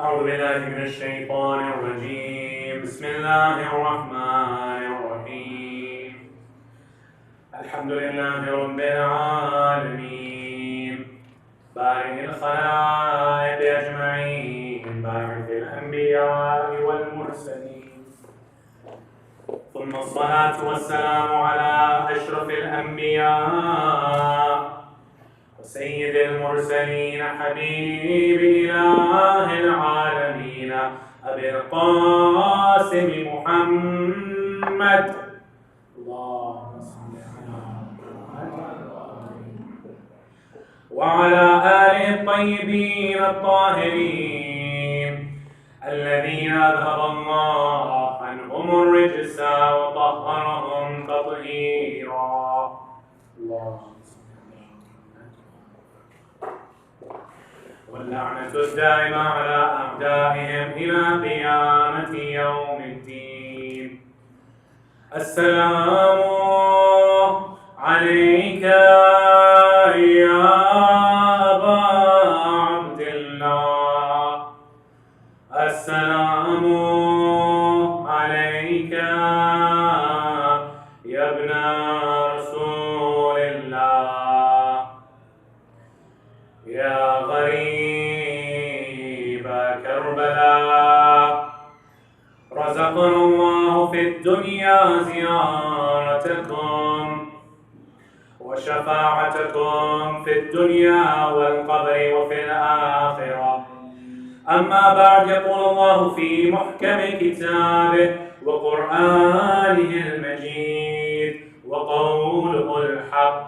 أعوذ بالله من الشيطان الرجيم. بسم الله الرحمن الرحيم. الحمد لله رب العالمين، بارئ الخلائق أجمعين، باعث الأنبياء والمرسلين، ثم الصلاة والسلام على أشرف الأنبياء وسيد المرسلين، حبيب إله العالمين، أبي القاسم محمد. اللهم صل على محمد وعلى آله الطيبين الطاهرين الذين أذهب الله عنهم الرجس وطهرهم تطهيرا. اللهم واللعنة الدائمة على أعدائهم إلى قيامة يوم الدين. السلام عليك يا أبا عبد الله، السلام عليك يا ابن رسول الله، يا غريب كربلاء، رزقنا الله في الدنيا زيارتكم وشفاعتكم في الدنيا والقبر وفي الآخرة. أما بعد، يقول الله في محكم كتابه وقرآنه المجيد وقوله الحق: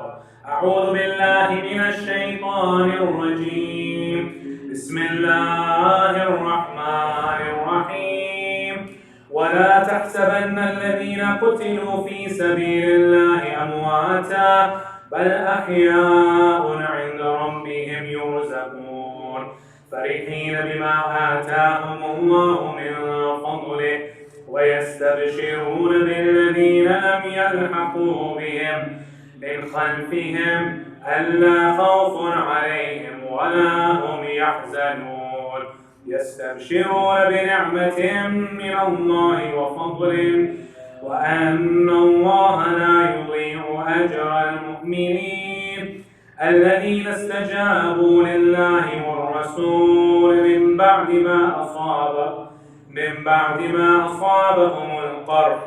أعوذ بالله من الشيطان الرجيم، بسم الله الرحمن الرحيم. ولا تحسبن الذين قتلوا في سبيل الله أمواتا، بل أحياء عند ربهم يرزقون، فرحين بما آتاهم الله من فضله، ويستبشرون بالذين لم يلحقوا بهم من خلفهم ألا خوف عليهم ولا هم يحزنون، يستبشرون بنعمة من الله وفضل، وأن الله لا يضيع أجر المؤمنين الذين استجابوا لله والرسول من بعد ما أصابهم القرح.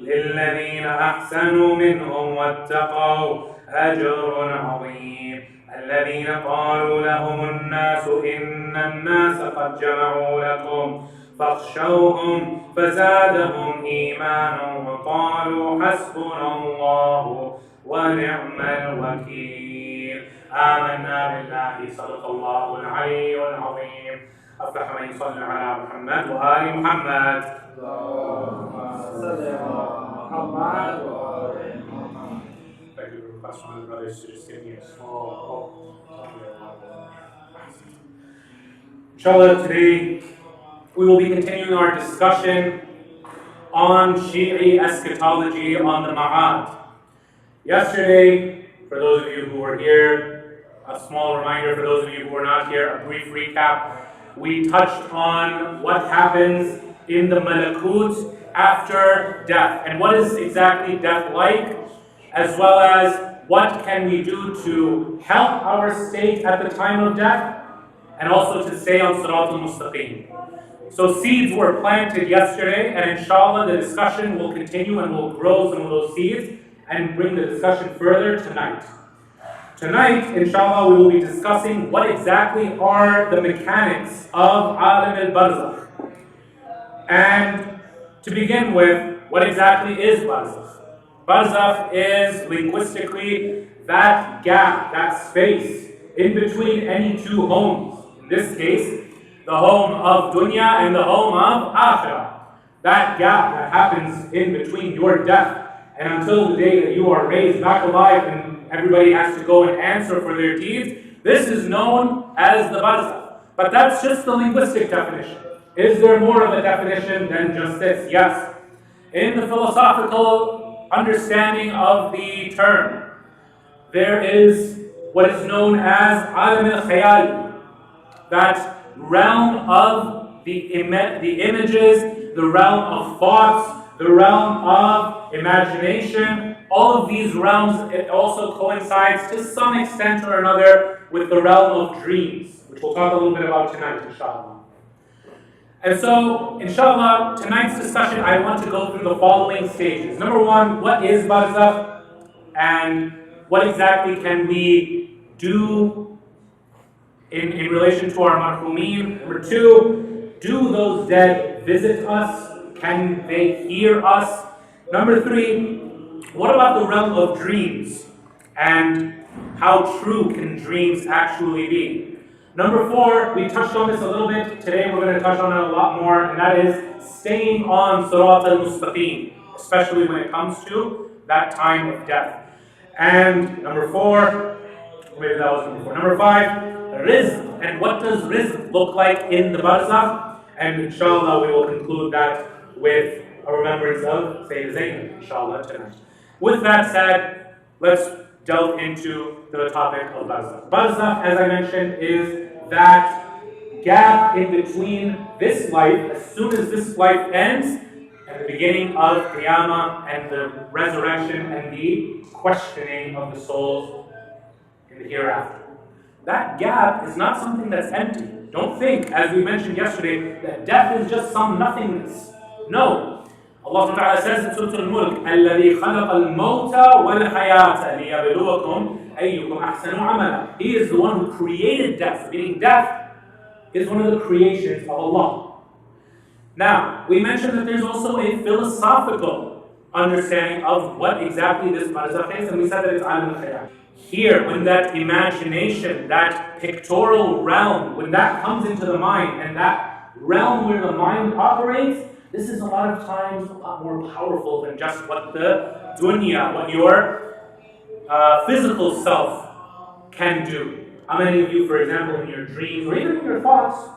للذين أحسنوا منهم واتقوا أجر عظيم. الذين قالوا لهم الناس إن الناس قد جمعوا لكم فاخشوهم فزادهم إيمانا وقالوا حسبنا الله ونعم الوكيل. آمنا بالله، صدق الله العلي العظيم. أفلح من يصلي على محمد وآل محمد. اللهم صل على محمد وآل محمد. Thank you for the question, brothers. Just give me a small Inshallah, today we will be continuing our discussion on Shīʿī eschatology, on the Ma'ad. Yesterday, for those of you who were here, a small reminder for those of you who were not here, a brief recap. We touched on what happens in the malakut after death, and what is exactly death like, as well as what can we do to help our state at the time of death, and also to stay on Sirat al-Mustaqim. So seeds were planted yesterday, and inshallah the discussion will continue and will grow some of those seeds and bring the discussion further tonight. Tonight, inshallah, we will be discussing what exactly are the mechanics of Alam al-Barzakh. And to begin with, what exactly is Barzakh? Barzakh is linguistically that gap, that space in between any two homes. In this case, the home of dunya and the home of akhirah. That gap that happens in between your death and until the day that you are raised back alive and everybody has to go and answer for their deeds, this is known as the barzakh. But that's just the linguistic definition. Is there more of a definition than just this? Yes. In the philosophical understanding of the term, there is what is known as alam al-khayal, that realm of the images, the realm of thoughts, the realm of imagination. All of these realms, it also coincides to some extent or another with the realm of dreams, which we'll talk a little bit about tonight, inshallah. And so, inshallah, tonight's discussion, I want to go through the following stages. Number one, what is Barzakh? And what exactly can we do in relation to our marhumeen? Number two, do those dead visit us? Can they hear us? Number three, what about the realm of dreams? And how true can dreams actually be? Number four, we touched on this a little bit. Today we're going to touch on it a lot more, and that is staying on Sirat al-Mustaqim, especially when it comes to that time of death. And number four, maybe that was number four. Number five, Rizq. And what does Rizq look like in the Barzakh? And inshallah, we will conclude that with a remembrance of Sayeda Zaynab, inshallah, tonight. With that said, let's delve into the topic of Barzakh. Barzakh, as I mentioned, is that gap in between this life, as soon as this life ends, and the beginning of Qiyamah and the resurrection and the questioning of the souls in the hereafter. That gap is not something that's empty. Don't think, as we mentioned yesterday, that death is just some nothingness. No. Allah Ta'ala says in Surah Al-Mulk, الَّذِي خَلَقَ الْمَوْتَ وَالْحَيَاةَ لِيَبْلُوَكُمْ أَيُّكُمْ أَحْسَنُ عَمَلًا. He is the one who created death. Meaning death is one of the creations of Allah. Now, we mentioned that there's also a philosophical understanding of what exactly this barzakh is, and we said that it's alam al-khayal. Here, when that imagination, that pictorial realm, when that comes into the mind, and that realm where the mind operates, this is a lot of times a lot more powerful than just what the dunya, what your physical self can do. How many of you, for example, in your dreams, or even in your thoughts,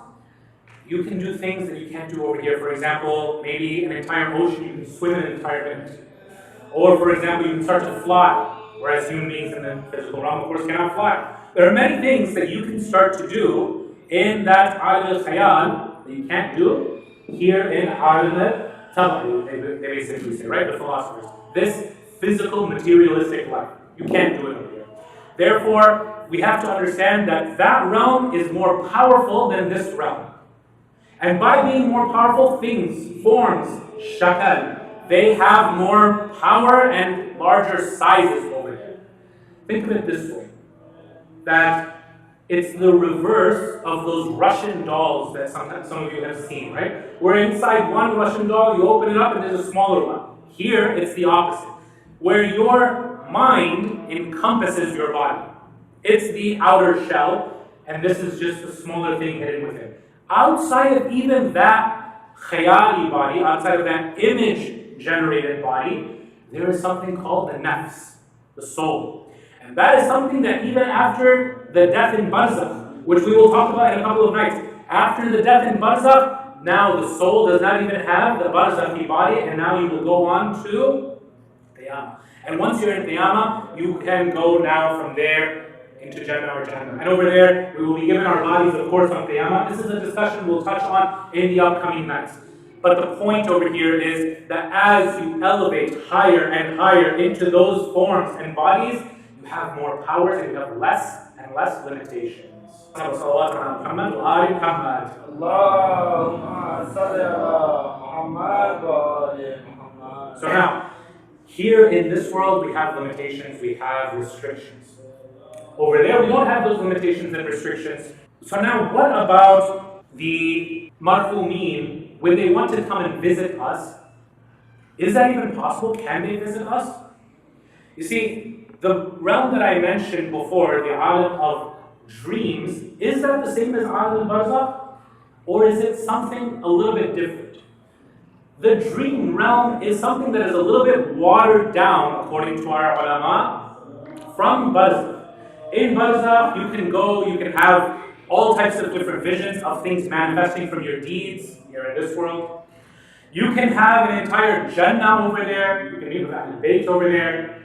you can do things that you can't do over here? For example, maybe an entire ocean, you can swim in an entire minute. Or, for example, you can start to fly, whereas human beings in the physical realm, of course, cannot fly. There are many things that you can start to do in that alam al-khayal that you can't do here in alam al-tabi, they basically say, right? The philosophers. This physical, materialistic life. You can't do it over here. Therefore, we have to understand that that realm is more powerful than this realm. And by being more powerful, things, forms, shakal, they have more power and larger sizes over here. Think of it this way, that it's the reverse of those Russian dolls that sometimes some of you have seen, right? Where inside one Russian doll, you open it up and there's a smaller one. Here, it's the opposite, where your mind encompasses your body. It's the outer shell, and this is just a smaller thing hidden within. Outside of even that khayali body, outside of that image-generated body, there is something called the nafs, the soul. And that is something that even after the death in Barzakh, which we will talk about in a couple of nights, after the death in Barzakh, now the soul does not even have the Barzakhi body, and now you will go on to Qiyamah. And once you're in Qiyamah, you can go now from there into Jannah or Jahannam. And over there, we will be given our bodies, of course, on Qiyamah. This is a discussion we'll touch on in the upcoming nights. But the point over here is that as you elevate higher and higher into those forms and bodies, you have more powers and you have less and less limitations. So now, here in this world, we have limitations, we have restrictions. Over there, we don't have those limitations and restrictions. So now, what about the marhumeen, when they want to come and visit us? Is that even possible? Can they visit us? You see, the realm that I mentioned before, the alam of dreams, is that the same as alam barzakh? Or is it something a little bit different? The dream realm is something that is a little bit watered down, according to our ulama, from barzakh. In Barzakh, you can go, you can have all types of different visions of things manifesting from your deeds here in this world. You can have an entire Jannah over there, you can even have a debate over there.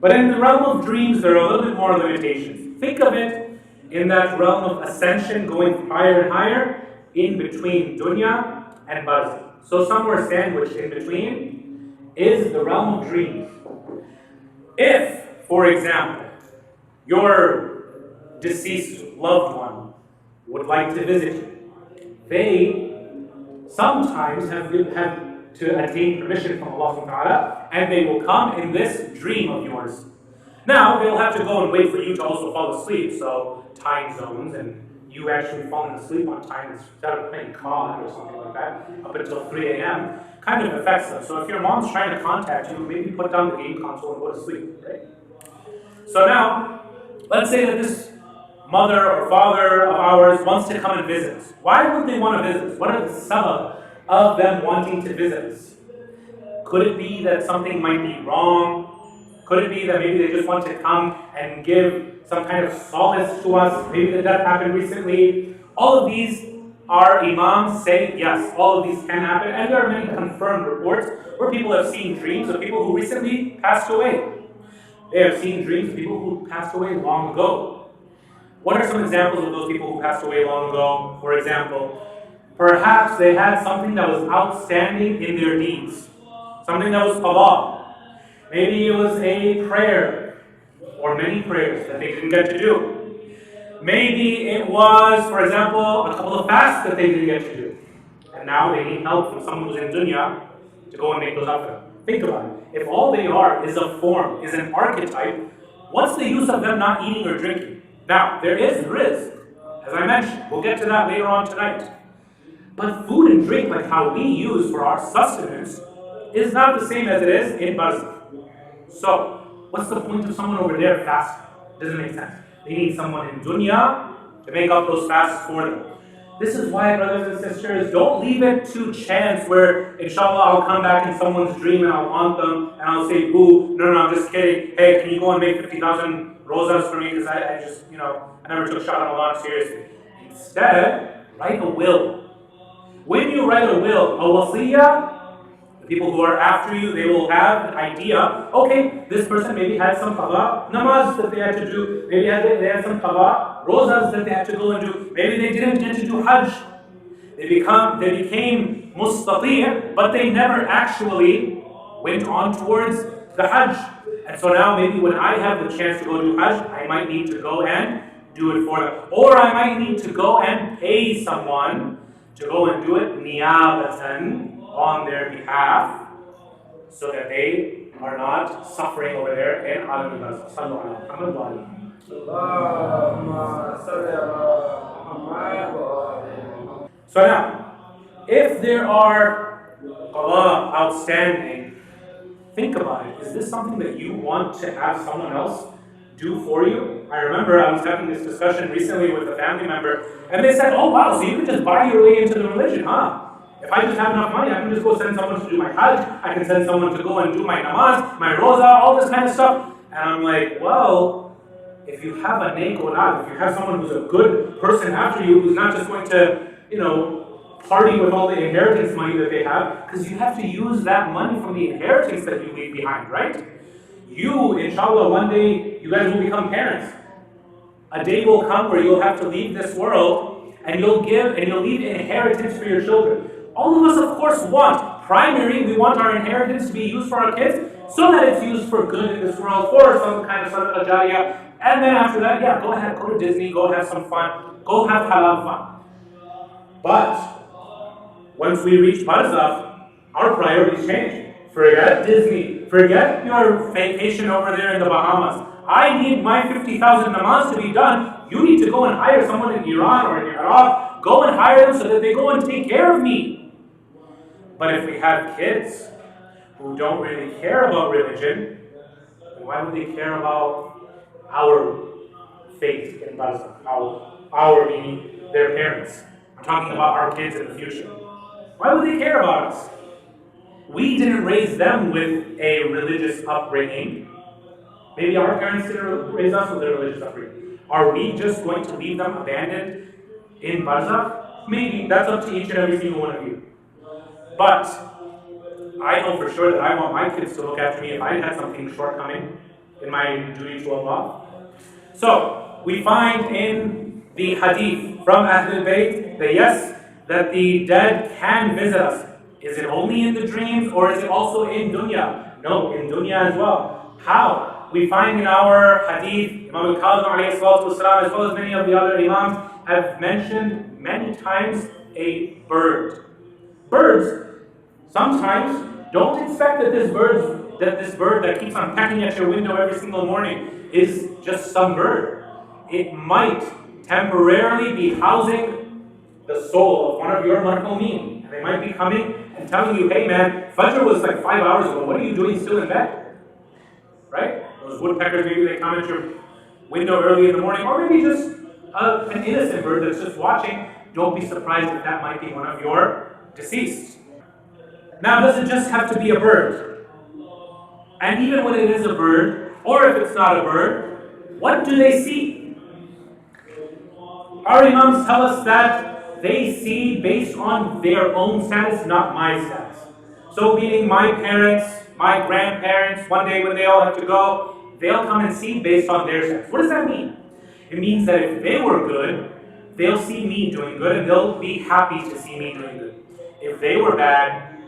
But in the realm of dreams, there are a little bit more limitations. Think of it in that realm of ascension, going higher and higher, in between dunya and barzakh. So somewhere sandwiched in between is the realm of dreams. If, for example, your deceased loved one would like to visit you, they sometimes have to attain permission from Allah subhanahu wa ta'ala, and they will come in this dream of yours. Now, they'll have to go and wait for you to also fall asleep, so time zones, and you actually falling asleep on time instead of playing COD or something like that, up until 3 a.m., kind of affects them. So if your mom's trying to contact you, maybe put down the game console and go to sleep, right? So now, let's say that this mother or father of ours wants to come and visit us. Why would they want to visit us? What are the sabab of them wanting to visit us? Could it be that something might be wrong? Could it be that maybe they just want to come and give some kind of solace to us? Maybe the death happened recently. All of these are imams say, yes, all of these can happen. And there are many confirmed reports where people have seen dreams of people who recently passed away. They have seen dreams of people who passed away long ago. What are some examples of those people who passed away long ago? For example, perhaps they had something that was outstanding in their deeds. Something that was qada. Maybe it was a prayer, or many prayers that they didn't get to do. Maybe it was, for example, a couple of fasts that they didn't get to do. And now they need help from someone who's in dunya to go and make those up for them. Think about it. If all they are is a form, is an archetype, what's the use of them not eating or drinking? Now, there is rizq, as I mentioned. We'll get to that later on tonight. But food and drink, like how we use for our sustenance, is not the same as it is in barzakh. So, what's the point of someone over there fasting? Doesn't make sense. They need someone in dunya to make up those fasts for them. This is why, brothers and sisters, don't leave it to chance where, inshallah, I'll come back in someone's dream and I'll want them and I'll say, boo, no, I'm just kidding. Hey, can you go and make 50,000 rosas for me? Because I just, I never took Shīʿā Ramadan seriously. Instead, write a will. When you write a will, a wasiyah, the people who are after you, they will have an idea, okay, this person maybe had some qada namaz that they had to do, maybe they had some qada rosas that they had to go and do, maybe they didn't get to do hajj. They became mustati', but they never actually went on towards the hajj. And so now maybe when I have the chance to go do hajj, I might need to go and do it for them. Or I might need to go and pay someone to go and do it niyabatan on their behalf, so that they are not suffering over there in alam al-barzakh. So now, if there are qada outstanding, think about it. Is this something that you want to have someone else do for you? I remember I was having this discussion recently with a family member, and they said, oh wow, so you can just buy your way into the religion, huh? If I just have enough money, I can just go send someone to do my hajj, I can send someone to go and do my namaz, my roza, all this kind of stuff. And I'm like, well, if you have a nekolad, if you have someone who's a good person after you, who's not just going to, party with all the inheritance money that they have, because you have to use that money from the inheritance that you leave behind, right? You, inshallah, one day, you guys will become parents. A day will come where you'll have to leave this world, and you'll leave inheritance for your children. All of us, of course, we want our inheritance to be used for our kids, so that it's used for good in this world, for some kind of sadaqah jariyah. And then after that, yeah, go ahead, go to Disney, go have some fun, go have halal fun. But once we reach barzakh, our priorities change. Forget Disney, forget your vacation over there in the Bahamas. I need my 50,000 namaz to be done. You need to go and hire someone in Iran or in Iraq. Go and hire them so that they go and take care of me. But if we have kids who don't really care about religion, then why would they care about our faith in barzakh? Our meaning their parents. I'm talking about our kids in the future. Why would they care about us? We didn't raise them with a religious upbringing. Maybe our parents didn't raise us with a religious upbringing. Are we just going to leave them abandoned in barzakh? Maybe. That's up to each and every single one of you. But I know for sure that I want my kids to look after me if I had something shortcoming in my duty to Allah. So, we find in the hadith from Ahlul Bayt that yes, that the dead can visit us. Is it only in the dreams or is it also in dunya? No, in dunya as well. How? We find in our hadith, Imam al-Kazim alayhi salatu wasalam, as well as many of the other imams, have mentioned many times a bird. Birds sometimes don't expect that this bird that keeps on pecking at your window every single morning is just some bird. It might temporarily be housing the soul of one of your marhumin. And they might be coming and telling you, hey man, Fajr was like 5 hours ago, what are you doing still in bed? Right? Those woodpeckers, maybe they come at your window early in the morning, or maybe just an innocent bird that's just watching. Don't be surprised if that might be one of your deceased. Now, does it just have to be a bird? And even when it is a bird, or if it's not a bird, what do they see? Our imams tell us that they see based on their own status, not my status. So meaning my parents, my grandparents, one day when they all have to go, they'll come and see based on their status. What does that mean? It means that if they were good, they'll see me doing good and they'll be happy to see me doing good. If they were bad,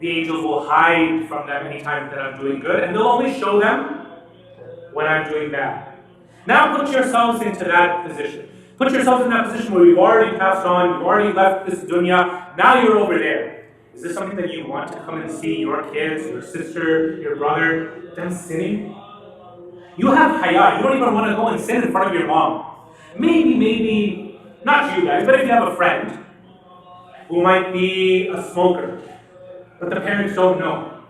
the angels will hide from them anytime that I'm doing good, and they'll only show them when I'm doing bad. Now put yourselves into that position. Put yourselves in that position where you've already passed on, you've already left this dunya, now you're over there. Is this something that you want to come and see your kids, your sister, your brother, them sinning? You have hayā, you don't even want to go and sin in front of your mom. Maybe, not you guys, but if you have a friend who might be a smoker, but the parents don't know.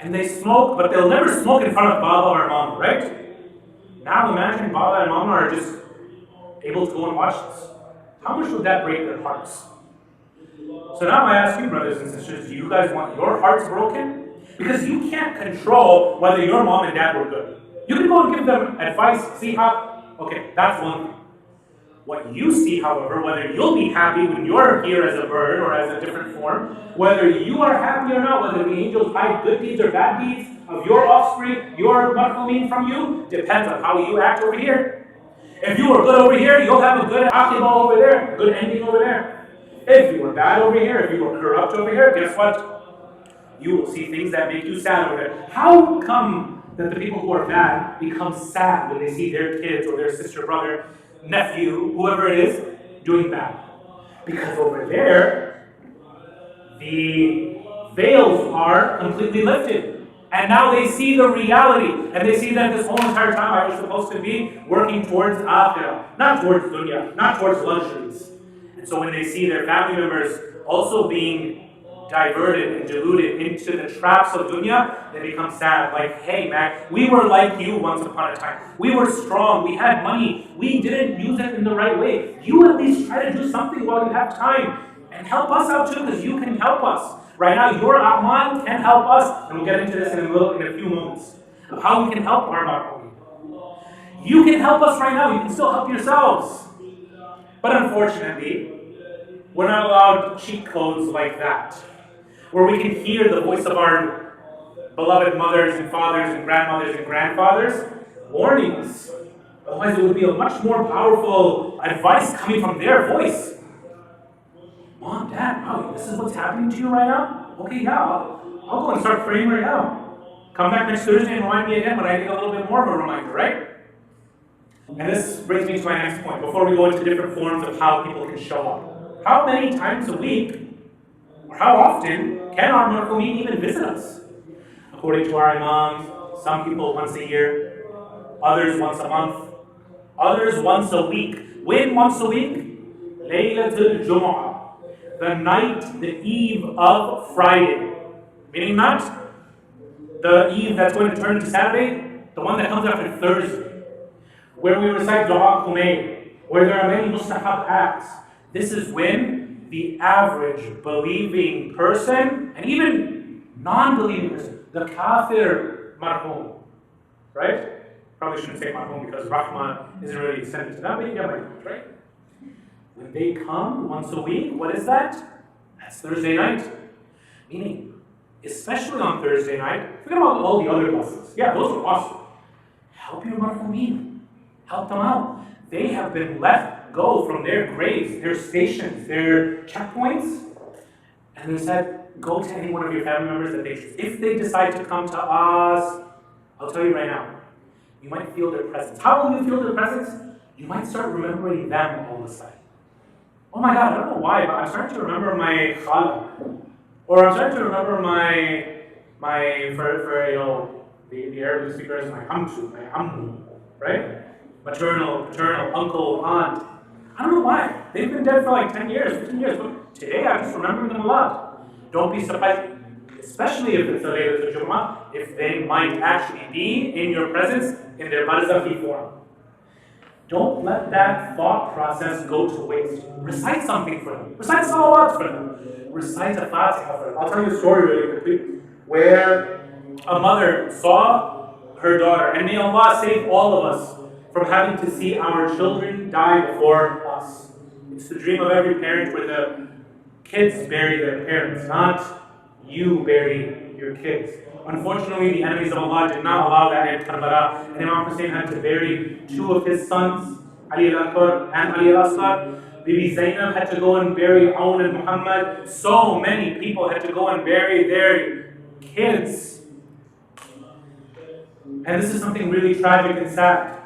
And they smoke, but they'll never smoke in front of Baba or Mama, right? Now imagine Baba and Mama are just able to go and watch this. How much would that break their hearts? So now I ask you, brothers and sisters, do you guys want your hearts broken? Because you can't control whether your mom and dad were good. You can go and give them advice, see how, okay, that's one thing. What you see, however, whether you'll be happy when you're here as a bird or as a different form, whether you are happy or not, whether the angels hide good deeds or bad deeds of your offspring, your marhumin from you, depends on how you act over here. If you were good over here, you'll have a good aqibah over there, a good ending over there. If you were bad over here, if you were corrupt over here, guess what? You will see things that make you sad over there. How come that the people who are bad become sad when they see their kids or their sister, brother, nephew, whoever it is, doing bad? Because over there, the veils are completely lifted. And now they see the reality. And they see that this whole entire time I was supposed to be working towards akhirah, not towards dunya, not towards luxuries. And so when they see their family members also being diverted and deluded into the traps of dunya, they become sad. Like, hey man, we were like you once upon a time. We were strong, we had money, we didn't use it in the right way. You at least try to do something while you have time. And help us out too, because you can help us. Right now, your a'mal can help us, and we'll get into this in a few moments, of how we can help our marhumin. You can help us right now, you can still help yourselves. But unfortunately, we're not allowed cheat codes like that, where we can hear the voice of our beloved mothers and fathers and grandmothers and grandfathers warning us. Otherwise, it would be a much more powerful advice coming from their voice. Mom, Dad, wow, this is what's happening to you right now? Okay, yeah, I'll go and start praying right now. Come back next Thursday and remind me again when I need a little bit more of a reminder, right? And this brings me to my next point, before we go into different forms of how people can show up. How many times a week, or how often, can our marhumin even visit us? According to our imams, some people once a year, others once a month, others once a week. When once a week? Laylatul Jumu'ah. The night, the eve of Friday. Meaning not the eve that's going to turn to Saturday, the one that comes after Thursday, where we recite Oncoming, where there are many mustahab acts. This is when the average believing person, and even non-believing person, the kafir marhum, right? Probably shouldn't say marhum because rahmah isn't really extended to that, but you get my point, right? When they come once a week, what is that? That's Thursday night. Meaning, especially on Thursday night, forget about all the other classes. Yeah, those are awesome. Help your marhumin. Help them out. they have been let go from their graves, their stations, their checkpoints, and they said, go to any one of your family members that if they decide to come to us, I'll tell you right now, you might feel their presence. How will you feel their presence? You might start remembering them all of a sudden. Oh my God, I don't know why, but I'm starting to remember my khala. Or I'm starting to remember the Arabic speakers, my ammu, right? Maternal, paternal, uncle, aunt. I don't know why. They've been dead for like 10 years, 15 years, but today I'm just remembering them a lot. Don't be surprised, especially if it's a Laylatul Jumu'ah, if they might actually be in your presence in their Barzakhi form. Don't let that thought process go to waste. Recite something for them. Recite salawat for them. Recite a Fatiha for them. I'll tell you a story really quickly where a mother saw her daughter, and may Allah save all of us from having to see our children die before us. It's the dream of every parent where the kids bury their parents, not you bury your kids. Unfortunately, the enemies of Allah did not allow that in Karbala, and Imam Hussein had to bury two of his sons, Ali al-Akbar and Ali al-Asghar. Bibi Zaynab had to go and bury Aun and Muhammad. So many people had to go and bury their kids. And this is something really tragic and sad.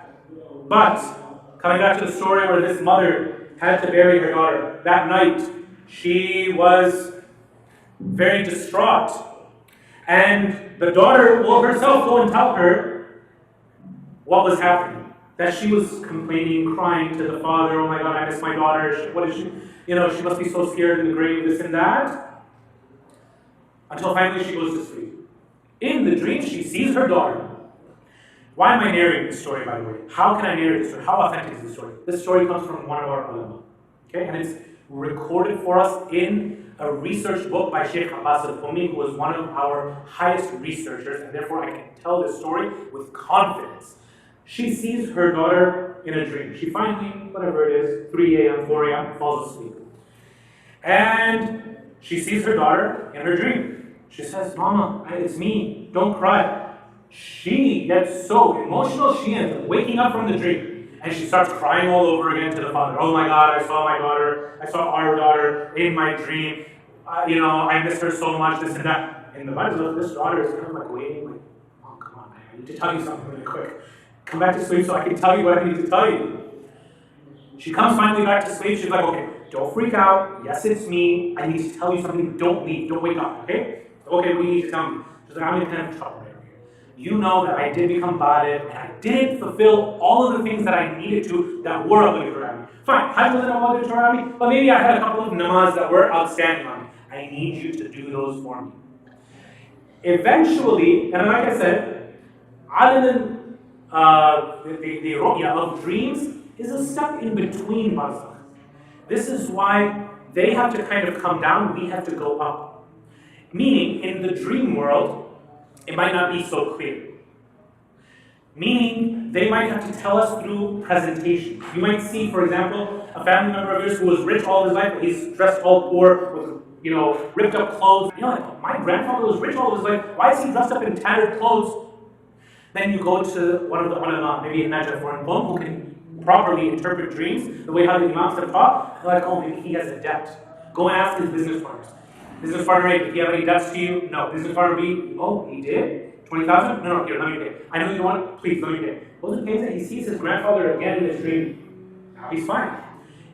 But, coming back to the story where this mother had to bury her daughter, that night she was very distraught. And the daughter will herself go and tell her what was happening. That she was complaining, crying to the father, oh my God, I miss my daughter. What is she? She must be so scared in the grave, this and that. Until finally she goes to sleep. In the dream, she sees her daughter. Why am I narrating this story, by the way? How can I narrate this story? How authentic is this story? This story comes from one of our ulama. Okay? And it's recorded for us in a research book by Sheikh Abbas al-Qumi, who was one of our highest researchers, and therefore I can tell this story with confidence. She sees her daughter in a dream. She finally, whatever it is, 3 a.m., 4 a.m., falls asleep. And she sees her daughter in her dream. She says, Mama, it's me, don't cry. She gets so emotional, she ends up waking up from the dream. And she starts crying all over again to the father. Oh my God, I saw my daughter, I saw our daughter in my dream. I miss her so much, this and that. In the Bible, this daughter is kind of like waiting, like, oh, come on, man, I need to tell you something really quick. Come back to sleep so I can tell you what I need to tell you. She comes finally back to sleep. She's like, okay, don't freak out. Yes, it's me. I need to tell you something. Don't leave. Don't wake up, okay? Okay, what do you need to tell me? She's like, I'm in kind of trouble right here. You know that I did become baligh, and I didn't fulfill all of the things that I needed to that were obligatory on me. Fine, I wasn't obligatory on me, but maybe I had a couple of namaz that were outstanding on me. I need you to do those for me. Eventually, and like I said, the ru'ya of dreams is a step in between Barzakh. This is why they have to kind of come down, we have to go up. Meaning, in the dream world, it might not be so clear. Meaning, they might have to tell us through presentation. You might see, for example, a family member of yours who was rich all his life, but he's dressed all poor with, ripped up clothes. Like, my grandfather was rich all his life. Why is he dressed up in tattered clothes? Then you go to one of the ulama, maybe in Najaf or in Qom, who can properly interpret dreams the way how the imams have taught. They're like, oh, maybe he has a debt. Go and ask his business partners. Business partner A, did he have any debts to you? No. Business partner B, oh, he did? 20,000? No, here, let me pay. I know you don't want it, please, let me pay. Goes and pays it, he sees his grandfather again in his dream. Now he's fine.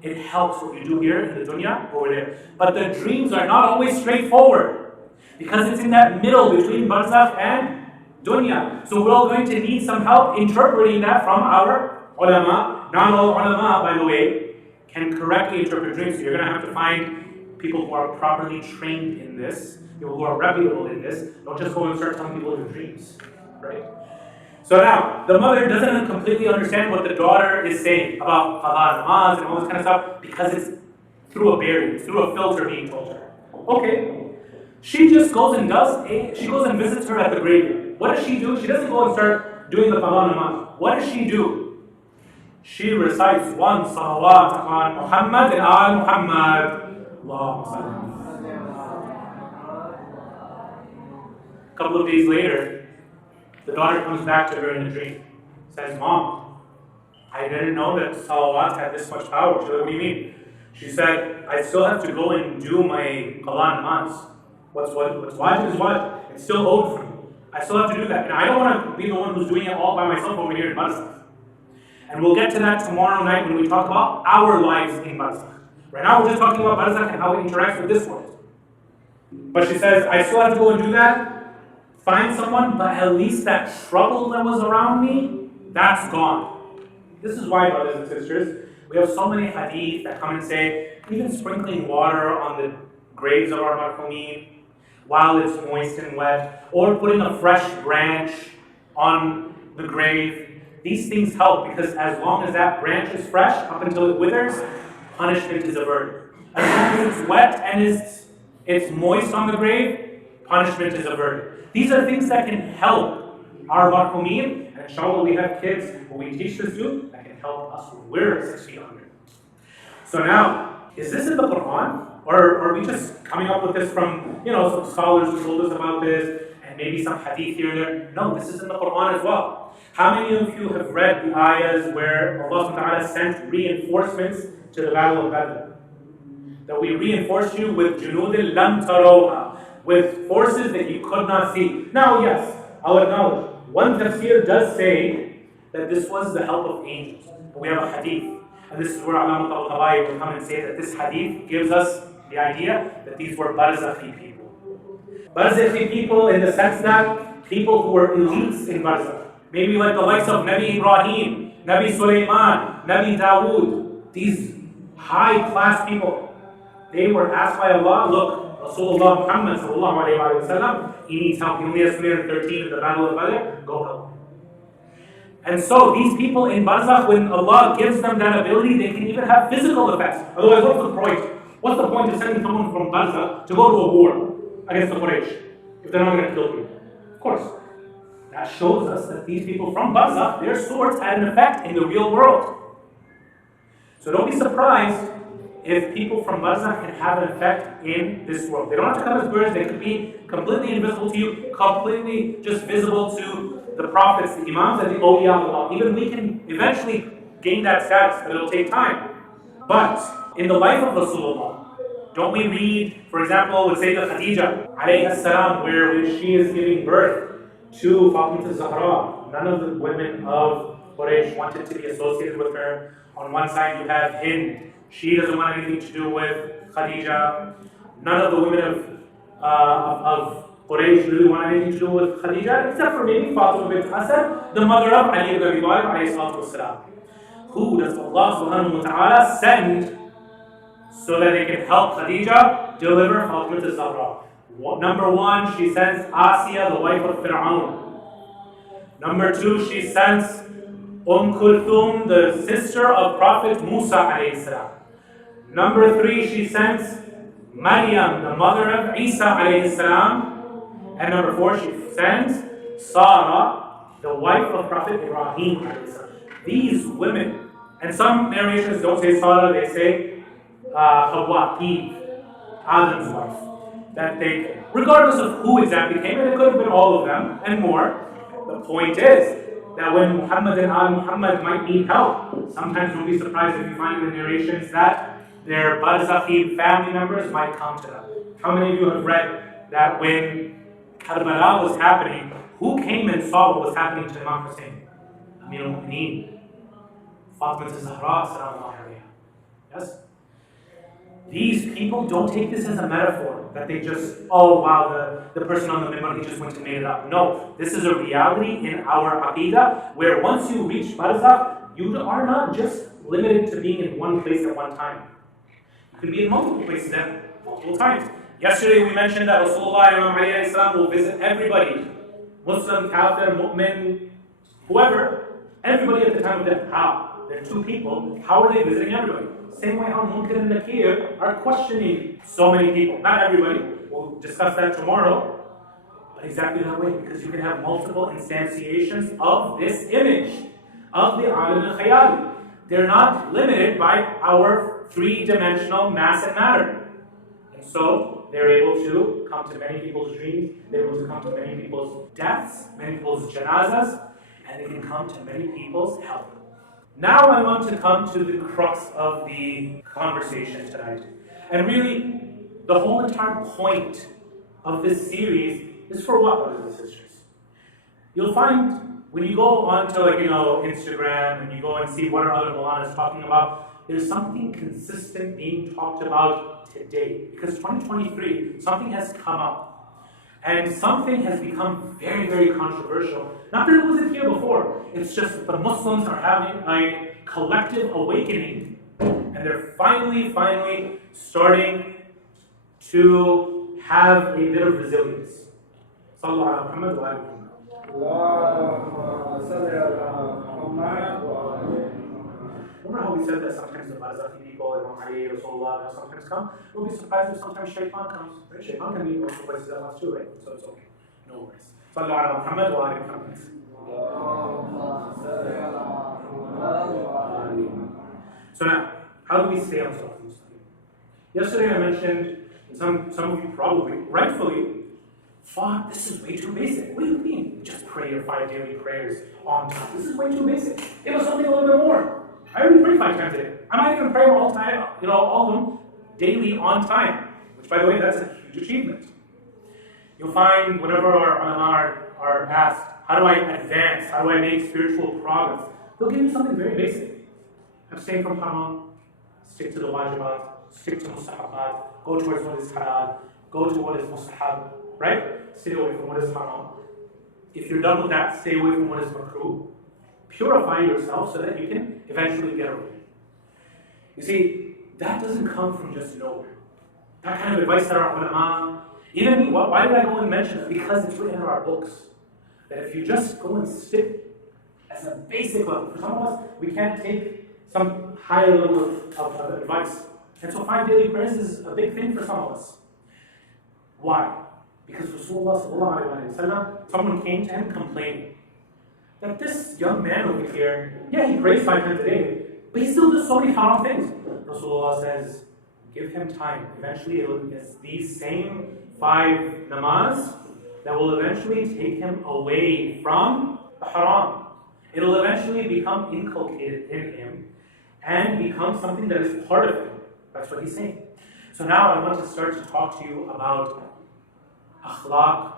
It helps what you do here in the dunya, over there. But the dreams are not always straightforward, because it's in that middle between barzakh and dunya. So we're all going to need some help interpreting that from our ulama. Not all ulama, by the way, can correctly interpret dreams. So you're going to have to find people who are properly trained in this, people who are reputable in this. Don't just go and start telling people their dreams, right? So now, the mother doesn't completely understand what the daughter is saying about qada, namaz, and all this kind of stuff, because it's through a barrier, through a filter being told to her. Okay. She just goes and she goes and visits her at the graveyard. What does she do? She doesn't go and start doing the qada namaz. What does she do? She recites one salawat on Muhammad and al Muhammad. A couple of days later, the daughter comes back to her in a dream. Says, Mom, I didn't know that salawat had this much power. She said, what do you mean? She said, I still have to go and do my qala namaz. What's wajib is wajib. It's still owed for me. I still have to do that. And I don't want to be the one who's doing it all by myself over here in Barzakh. And we'll get to that tomorrow night when we talk about our lives in Barzakh. Right now we're just talking about Barzakh and how it interacts with this world. But she says, I still have to go and do that, find someone, but at least that trouble that was around me, that's gone. This is why, brothers and sisters, we have so many hadith that come and say, even sprinkling water on the graves of our marhumin while it's moist and wet, or putting a fresh branch on the grave, these things help, because as long as that branch is fresh, up until it withers, punishment is averted. As long as it's wet and it's moist on the grave, punishment is averted. These are things that can help our marhumin, and inshallah we have kids who we teach this to, that can help us when we're 6 feet under. So now, is this in the Quran? Or are we just coming up with this from, some scholars who told us about this, and maybe some hadith here and there? No, this is in the Quran as well. How many of you have read the ayahs where Allah subhanahu wa ta'ala sent reinforcements to the Battle of Badr? That we reinforced you with junudin lam tarawha, with forces that you could not see. Now, yes, I'll acknowledge, one tafsir does say that this was the help of angels. But we have a hadith. And this is where Imam al-Tabari will come and say that this hadith gives us the idea that these were Barzakhi people. Barzakhi people in the sense that people who were elites in Barzakh. Maybe like the likes of Nabi Ibrahim, Nabi Sulaiman, Nabi Dawood. These high-class people. They were asked by Allah, look, RasūlAllāh Muhammad sallallahu alayhi wa sallam, he needs help. He only has 313 in the Battle of Badr, go help. And so these people in Barzakh, when Allah gives them that ability, they can even have physical effects. Otherwise, what's the point? What's the point of sending someone from Barzakh to go to a war against the Quraysh if they're not going to kill you? Of course. That shows us that these people from Barzakh, their swords had an effect in the real world. So don't be surprised if people from Barzakh can have an effect in this world. They don't have to come as birds, they could be completely invisible to you, completely just visible to the prophets, the imams, and the awliya of Allah. Even we can eventually gain that status, but it'll take time. But in the life of RasūlAllāh, don't we read, for example, with Sayeda Khadija, alayhi salam, where when she is giving birth to Fatima Zahra, none of the women of Quraysh wanted to be associated with her. On one side you have Hind, she doesn't want anything to do with Khadija. None of the women of Quraysh really want anything to do with Khadija, except for maybe Fatima bint Hasan, the mother of Ali ibn Abi Talib alayhi salatu wasalam. Who does Allah subhanahu wa ta'ala send so that they can help Khadija deliver Fatima Zahra? Number one, she sends Asiya, the wife of Fir'aun. Number two, she sends Kulthum, the sister of Prophet Musa alayhi salam. Number three, she sends Maryam, the mother of Isa alayhi salam. And number four, she sends Sarah, the wife of Prophet Ibrahim alayhi salam. These women, and some narrations don't say Sarah, they say Hawa, Eve, Adam's wife. That they, regardless of who exactly came, and it could have been all of them and more, the point is that when Muhammad and Muhammad might need help, sometimes don't be surprised if you find in the narrations that their Barzakhi family members might come to them. How many of you have read that when Karbala was happening, who came and saw what was happening to Imam Hussein? Amir al-Mu'mineen, Fatima Zahra, sallallahu alayha. Yes? These people don't take this as a metaphor, that they just, oh wow, the person on the minbar, he just went and made it up. No, this is a reality in our aqidah, where once you reach Barzakh, you are not just limited to being in one place at one time. You can be in multiple places at multiple times. Yesterday we mentioned that RasūlAllāh will visit everybody, Muslim, Kafir, Mu'min, whoever, everybody at the time of death. How? There are two people, how are they visiting everybody? Same way how Munkar and Nakir are questioning so many people. Not everybody, we'll discuss that tomorrow, but exactly that way, because you can have multiple instantiations of this image, of the Alim al-Khayali. They're not limited by our three-dimensional mass and matter. And so, they're able to come to many people's dreams, they're able to come to many people's deaths, many people's janazas, and they can come to many people's help. Now I want to come to the crux of the conversation tonight. And really, the whole entire point of this series is for what, brothers and sisters? You'll find when you go onto Instagram and you go and see what are other Mawlanas talking about, there's something consistent being talked about today. Because 2023, something has come up. And something has become very, very controversial. Not that it wasn't here before. It's just that the Muslims are having a collective awakening. And they're finally starting to have a bit of resilience. Sallallahu ala Muhammad wa ala Muhammad. Remember how we said that sometimes the Barzakh people and RasūlAllāh sometimes come? We'll be surprised if sometimes Shaytan comes. Right? Shaytan can be also places at once too, right? So it's okay. No worries. Sallallahu ala Muhammad wa ala Muhammad. So now, how do we stay on top of this? Yesterday I mentioned, some of you probably, rightfully, thought this is way too basic. What do you mean? Just pray your 5 daily prayers on time. This is way too basic. Give us something a little bit more. I already pray 5 times a day. I might even pray all time, all of them daily on time. Which, by the way, that's a huge achievement. You'll find whenever our ulama are asked, how do I advance? How do I make spiritual progress? They'll give you something very basic. Abstain from haram, stick to the wajibat, stick to mustahabat, go towards what is halal, go to what is mustahab, right? Stay away from what is haram. If you're done with that, stay away from what is makruh. Purify yourself so that you can eventually get away. You see, that doesn't come from just nowhere. That kind of advice that our ulama, even me, why did I go and mention it? Because it's written in our books. That if you just go and stick as a basic level, for some of us, we can't take some higher level of advice. And so 5 daily prayers is a big thing for some of us. Why? Because Rasulullah, someone came to him complaining that this young man over here, yeah, he prays 5 times a day, but he still does so many haram things. Rasulullah says, give him time. Eventually, it's these same 5 namaz that will eventually take him away from the haram. It'll eventually become inculcated in him and become something that is part of him. That's what he's saying. So now I want to start to talk to you about akhlaq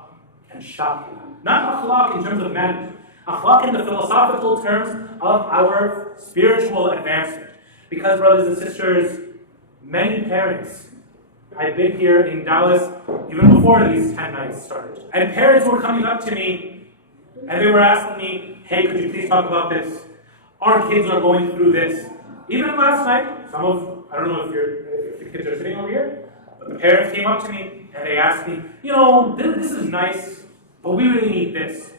and shāʿīʿā. Not akhlaq in terms of manners. Akhlaq in the philosophical terms of our spiritual advancement. Because, brothers and sisters, many parents, I've been here in Dallas even before these 10 nights started, and parents were coming up to me and they were asking me, hey, could you please talk about this? Our kids are going through this. Even last night, I don't know if the kids are sitting over here, but the parents came up to me and they asked me, this is nice, but we really need this.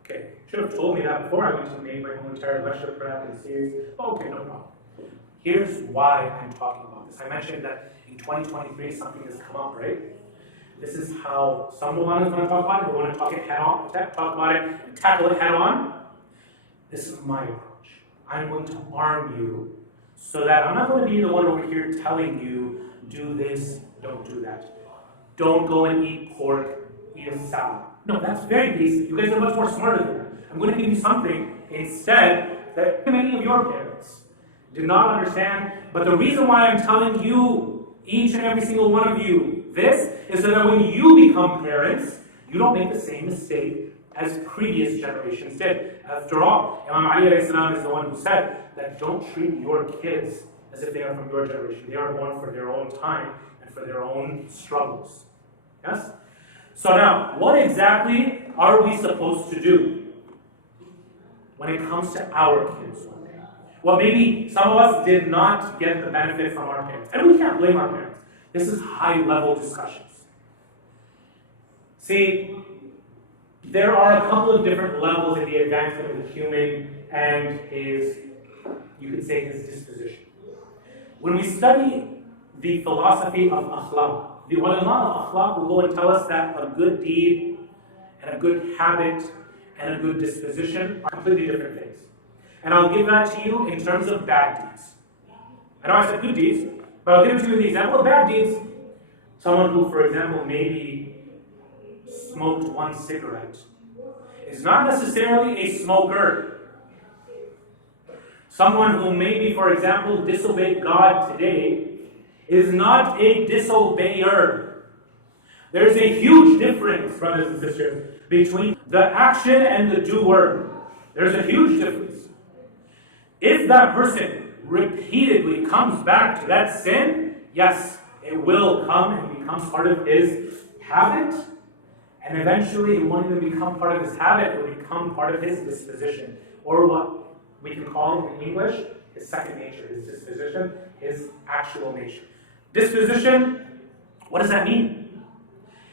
Okay, should have told me that before I went to make my whole entire lecture prep and series. Okay, no problem. Here's why I'm talking about this. I mentioned that in 2023 something has come up, right? This is how some Mawlanas want to talk about it. They want to talk about it, and tackle it head on. This is my approach. I'm going to arm you so that I'm not going to be the one over here telling you, do this, don't do that. Don't go and eat pork, eat a salad. No, that's very basic. You guys are much more smarter than that. I'm going to give you something instead that many of your parents do not understand. But the reason why I'm telling you, each and every single one of you, this is so that when you become parents, you don't make the same mistake as previous generations did. After all, Imam Ali alayhi salam is the one who said that don't treat your kids as if they are from your generation. They are born for their own time and for their own struggles. Yes? So now, what exactly are we supposed to do when it comes to our kids one day? Well, maybe some of us did not get the benefit from our parents. And we can't blame our parents. This is high-level discussions. See, there are a couple of different levels in the advancement of the human and his, you could say, his disposition. When we study the philosophy of akhlaq, the ulama of akhlaq will go and tell us that a good deed and a good habit and a good disposition are completely different things. And I'll give that to you in terms of bad deeds. I know I said good deeds, but I'll give it to you the example of bad deeds. Someone who, for example, maybe smoked 1 cigarette is not necessarily a smoker. Someone who maybe, for example, disobeyed God today is not a disobeyer. There's a huge difference, brothers and sisters, between the action and the doer. There's a huge difference. If that person repeatedly comes back to that sin, yes, it will come and becomes part of his habit, and eventually it won't even become part of his habit, it will become part of his disposition, or what we can call in English his second nature, his disposition, his actual nature. Disposition, what does that mean?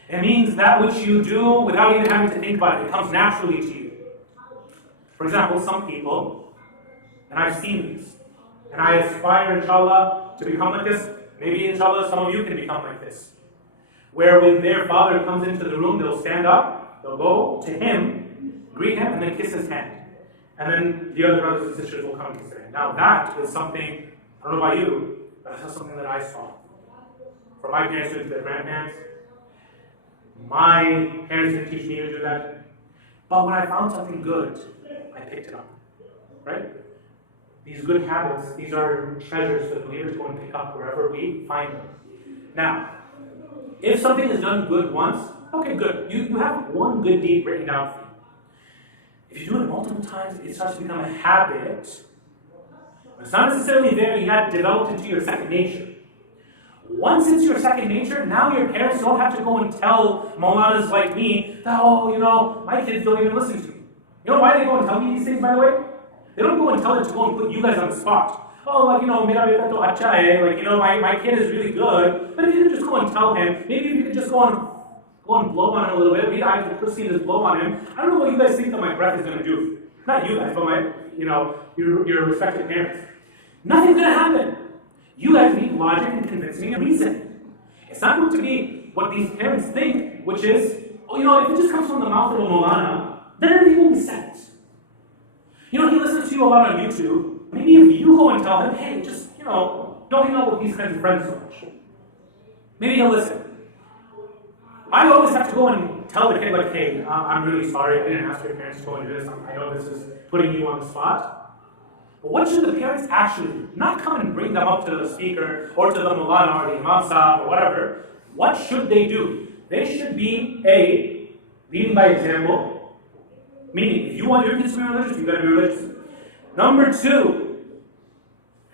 It means that which you do without even having to think about it. It comes naturally to you. For example, some people, and I've seen this, and I aspire, inshallah, to become like this. Maybe, inshallah, some of you can become like this. Where when their father comes into the room, they'll stand up, they'll go to him, greet him, and then kiss his hand. And then the other brothers and sisters will come and kiss their hand. Now that is something, I don't know about you, but that's something that I saw. From my parents to their grandparents. My parents didn't teach me to do that. But when I found something good, I picked it up. Right? These good habits, these are treasures that believers go and pick up wherever we find them. Now, if something is done good once, okay, good. You have one good deed written down for you. If you do it multiple times, it starts to become a habit. It's not necessarily there yet developed into your second nature. Once it's your second nature, now your parents don't have to go and tell Maulanas like me that, oh, my kids don't even listen to me. You know why they go and tell me these things, by the way? They don't go and tell it to go and put you guys on the spot. Oh, mera beta to acha hai, my kid is really good. But if you could just go and tell him, maybe if you could just go and blow on him a little bit, maybe I could proceed to blow on him. I don't know what you guys think that my breath is going to do. Not you guys, but your respective parents. Nothing's going to happen. You guys need logic and convincing and reason. It's not going to be what these parents think, which is, if it just comes from the mouth of a Maulana, then everything will be set. He listens to you a lot on YouTube. Maybe if you go and tell him, hey, just, don't hang out with these kinds of friends so much. Maybe he'll listen. I always have to go and tell the kid, like, hey, I'm really sorry, I didn't ask your parents to go and do this. I know this is putting you on the spot. But what should the parents actually do? Not come and bring them up to the speaker or to the Mulana or the Imam Sahib or whatever. What should they do? They should be A, leading by example. Meaning, if you want your kids to be religious, you gotta be religious. Number two,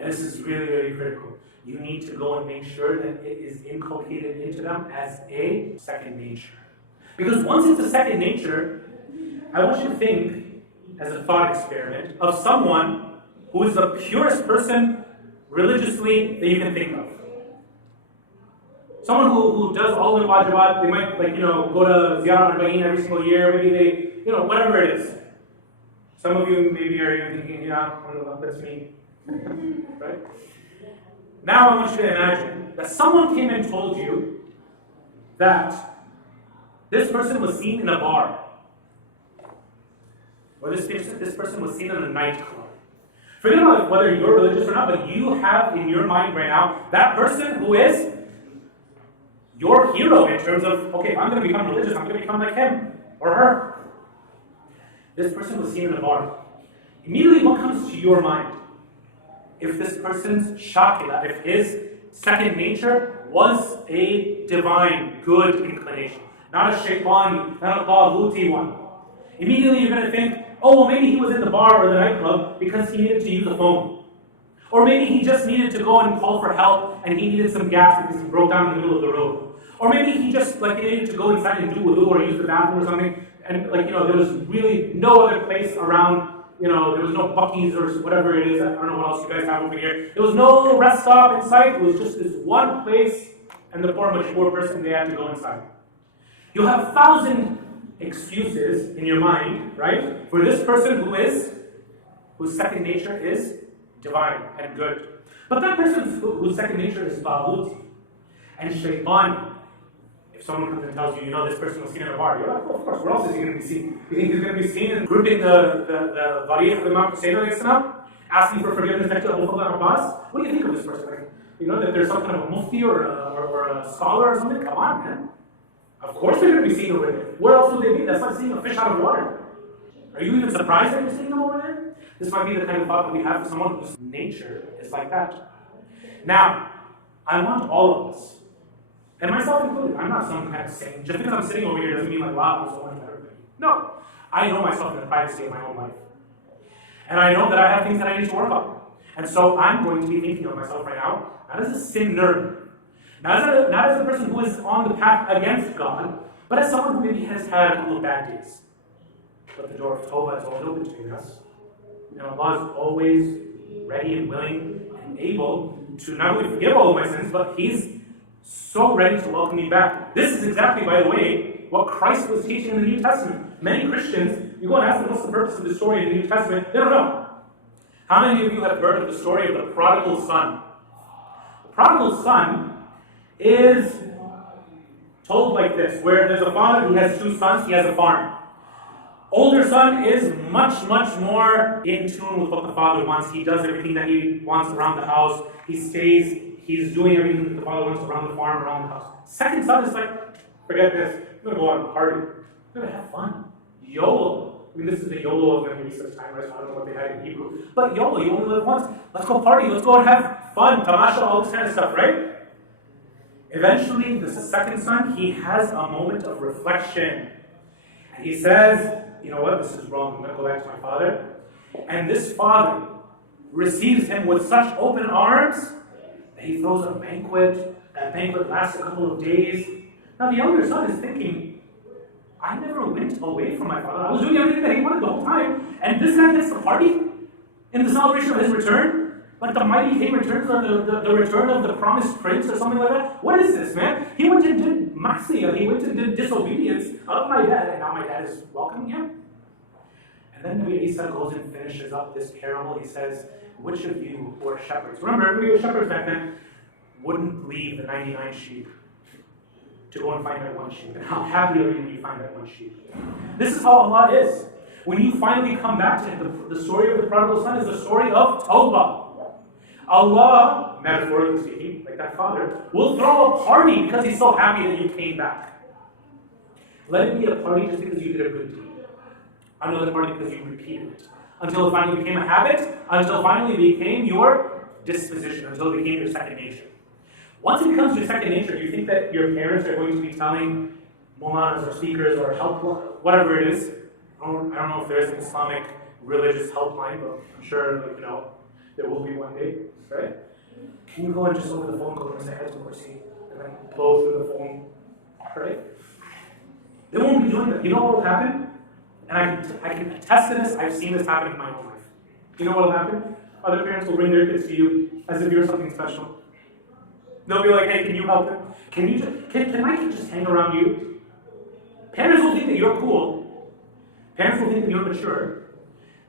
and this is really, really critical, you need to go and make sure that it is inculcated into them as a second nature. Because once it's a second nature, I want you to think, as a thought experiment, of someone who is the purest person religiously that you can think of. Someone who does all the wajibat, they might go to Ziyarah Arba'in every single year, maybe they, whatever it is. Some of you maybe are even thinking, yeah, that's me. Right? Now I want you to imagine that someone came and told you that this person was seen in a bar, or this person was seen in a nightclub. Forget about whether you're religious or not, but you have in your mind right now that person who is your hero in terms of, okay, if I'm going to become religious, I'm going to become like him or her. This person was seen in a bar. Immediately, what comes to your mind? If this person's shakila, if his second nature was a divine, good inclination, not a shaitani, not a taghuti one. Immediately, you're going to think, oh, well, maybe he was in the bar or the nightclub because he needed to use a phone. Or maybe he just needed to go and call for help and he needed some gas because he broke down in the middle of the road. Or maybe he just needed to go inside and do wudu or use the bathroom or something. And there was really no other place around, there was no Buc-ee's or whatever it is. I don't know what else you guys have over here. There was no rest stop in sight. It was just this one place, and the poor mature person, they had to go inside. You'll have 1,000 excuses in your mind, right, for this person whose second nature is divine and good. But that person whose second nature is taghut and shaitan, if someone comes and tells you, this person was seen in a bar, you're like, well, of course, where else is he going to be seen? You think he's going to be seen in grouping the Variyah of Imam Sayeda, asking for forgiveness next to Abu Bakr Abbas? What do you think of this person? That there's some kind of a mufti or a scholar or something? Come on, man. Of course they're going to be seen over there. Where else would they be? That's like seeing a fish out of water. Are you even surprised that you're seeing them over there? This might be the kind of thought that we have for someone whose nature is like that. Now, I want all of us, and myself included. I'm not some kind of saint. Just because I'm sitting over here doesn't mean like, wow, I'm so much better than you. No. I know myself in the privacy of my own life. And I know that I have things that I need to work on. And so I'm going to be thinking of myself right now, not as a sinner, not as a person who is on the path against God, but as someone who maybe has had a couple of bad days. But the door of Tawbah is always open between us. And Allah is always ready and willing and able to not only forgive all of my sins, but He's so ready to welcome me back. This is exactly, by the way, what Christ was teaching in the New Testament. Many Christians, you go and ask them what's the purpose of the story in the New Testament, they don't know. How many of you have heard of the story of the prodigal son? The prodigal son is told like this, where there's a father, he has two sons, he has a farm. Older son is much, much more in tune with what the father wants. He does everything that he wants around the house. He stays, he's doing everything that the father wants around the farm, around the house. Second son is like, forget this, I'm going to go out and party. I'm going to have fun. YOLO. I mean, this is the YOLO of the research time, right? So I don't know what they had in Hebrew. But YOLO, you only live once. Let's go party, let's go and have fun, tamasha, all this kind of stuff, right? Eventually, the second son, he has a moment of reflection. And he says, you know what, this is wrong, I'm going to go back to my father. And this father receives him with such open arms that he throws a banquet. That banquet lasts a couple of days. Now the younger son is thinking, I never went away from my father. I was doing everything that he wanted the whole time. And this guy gets the party in the celebration of his return? Like the mighty king returns, or the return of the promised prince, or something like that? What is this, man? He went and did ma'siyah, he went and did disobedience of my dad, and now my dad is welcoming him? And then Nabi Isa goes and finishes up this parable. He says, which of you who are shepherds, remember, everybody was shepherds back then, wouldn't leave the 99 sheep to go and find that one sheep? And how happy are you when you find that one sheep? This is how Allah is. When you finally come back to Him, the story of the prodigal son is the story of Tawbah. Allah, metaphorically speaking, like that father, will throw a party because He's so happy that you came back. Let it be a party just because you did a good deed. Another party because you repeated it. Until it finally became a habit, until finally it became your disposition, until it became your second nature. Once it becomes your second nature, you think that your parents are going to be telling mullahs or speakers or help, whatever it is. I don't know if there is an Islamic religious helpline, but I'm sure, there will be one day, right? Can you go and just over the phone go and say Ayatul Kursi and then blow through the phone, right? They won't be doing that. You know what will happen? And I can attest to this. I've seen this happen in my own life. You know what will happen? Other parents will bring their kids to you as if you're something special. They'll be like, hey, can you help them? Can my kid just hang around you? Parents will think that you're cool. Parents will think that you're mature.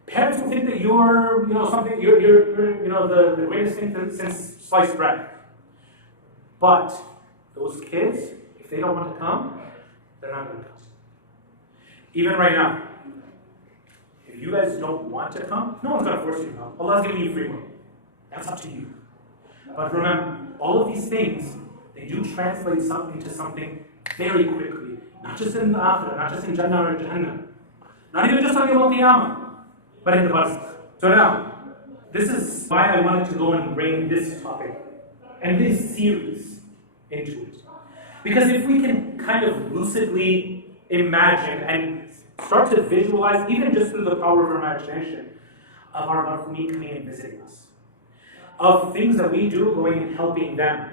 Parents will think that you're, something, you're the greatest thing since sliced bread. But those kids, if they don't want to come, they're not going to come. Even right now, if you guys don't want to come, no one's going to force you to come. Allah's giving you free will. That's up to you. But remember, all of these things, they do translate something to something very quickly. Not just in the Akhirah, not just in Jannah or Jahannam. Not even just on Yawm al-Qiyamah, but in the Barzakh. So now, this is why I wanted to go and bring this topic and this series into it. Because if we can kind of lucidly imagine and start to visualize, even just through the power of our imagination, of our marhumeen coming and visiting us, of things that we do going and helping them,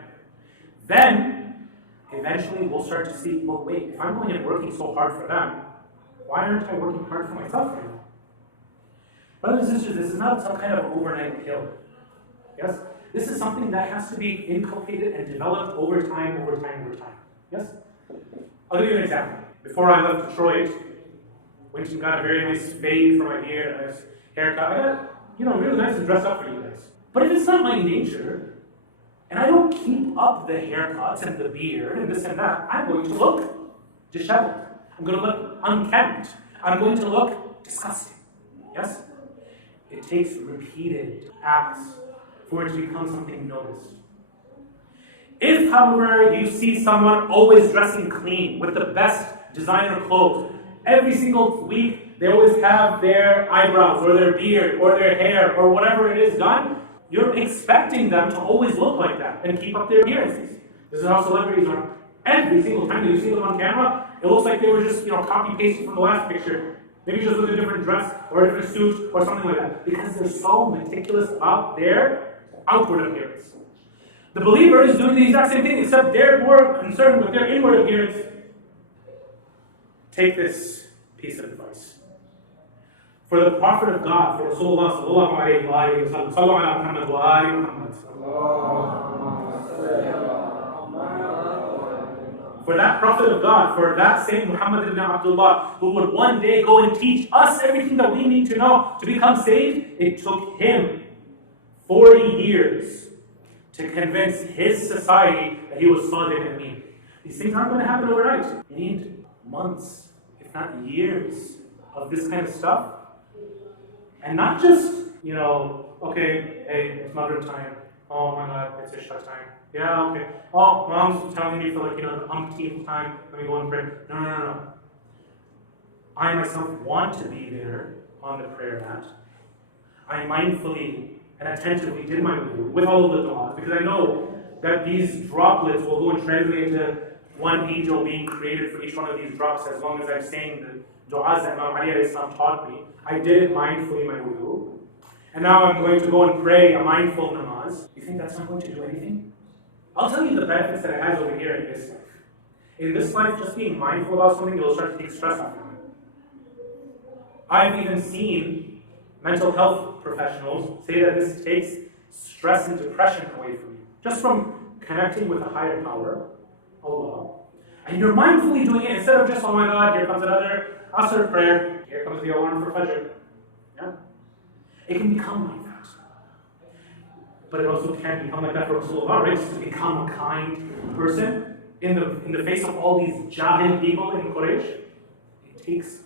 then eventually we'll start to see, well, wait, if I'm going and working so hard for them, why aren't I working hard for myself right now? Brothers and sisters, this is not some kind of overnight pill. Yes? This is something that has to be inculcated and developed over time. Yes? I'll give you an example. Before I left Detroit, went and got a very nice fade for my beard and a nice haircut. I got, really nice and dressed up for you guys. But if it's not my nature, and I don't keep up the haircuts and the beard and this and that, I'm going to look disheveled. I'm going to look unkempt. I'm going to look disgusting. Yes? It takes repeated acts for it to become something noticed. If, however, you see someone always dressing clean with the best designer clothes, Every single week, they always have their eyebrows or their beard or their hair or whatever it is done. You're expecting them to always look like that and keep up their appearances. This is how celebrities are. Every single time that you see them on camera, it looks like they were just, copy-pasted from the last picture. Maybe just with a different dress or a different suit or something like that. Because they're so meticulous about their outward appearance. The believer is doing the exact same thing, except they're more concerned with their inward appearance. Take this piece of advice. For the Prophet of God, for RasūlAllāh for that Prophet of God, for that same Muhammad ibn Abdullah, who would one day go and teach us everything that we need to know to become saved, it took him 40 years to convince his society that he was Sadiq and Ameen. These things aren't going to happen overnight. You need months, if not years, of this kind of stuff. And not just, okay, hey, it's Maghrib time. Oh my God, it's Isha time. Yeah, okay. Oh, mom's telling me for the umpteenth time, let me go and pray. No. I myself want to be there on the prayer mat. I mindfully and attentively did my wudu with all of the du'as, because I know that these droplets will go and translate to one angel being created for each one of these drops, as long as I'm saying the du'as that Imam Ali alayhi salam taught me. I did it mindfully, my wudu. And now I'm going to go and pray a mindful namaz. You think that's not going to do anything? I'll tell you the benefits that it has over here in this life. In this life, just being mindful about something, you'll start to take stress off from it. I've even seen mental health professionals say that this takes stress and depression away from you, just from connecting with a higher power, Allah. And you're mindfully doing it instead of just, oh my God, here comes another Asr prayer, here comes the alarm for Fajr. Yeah? It can become like that. But it also can become like that for RasūlAllāh, right? Just to become a kind person in the face of all these jahil people in Quraysh. It takes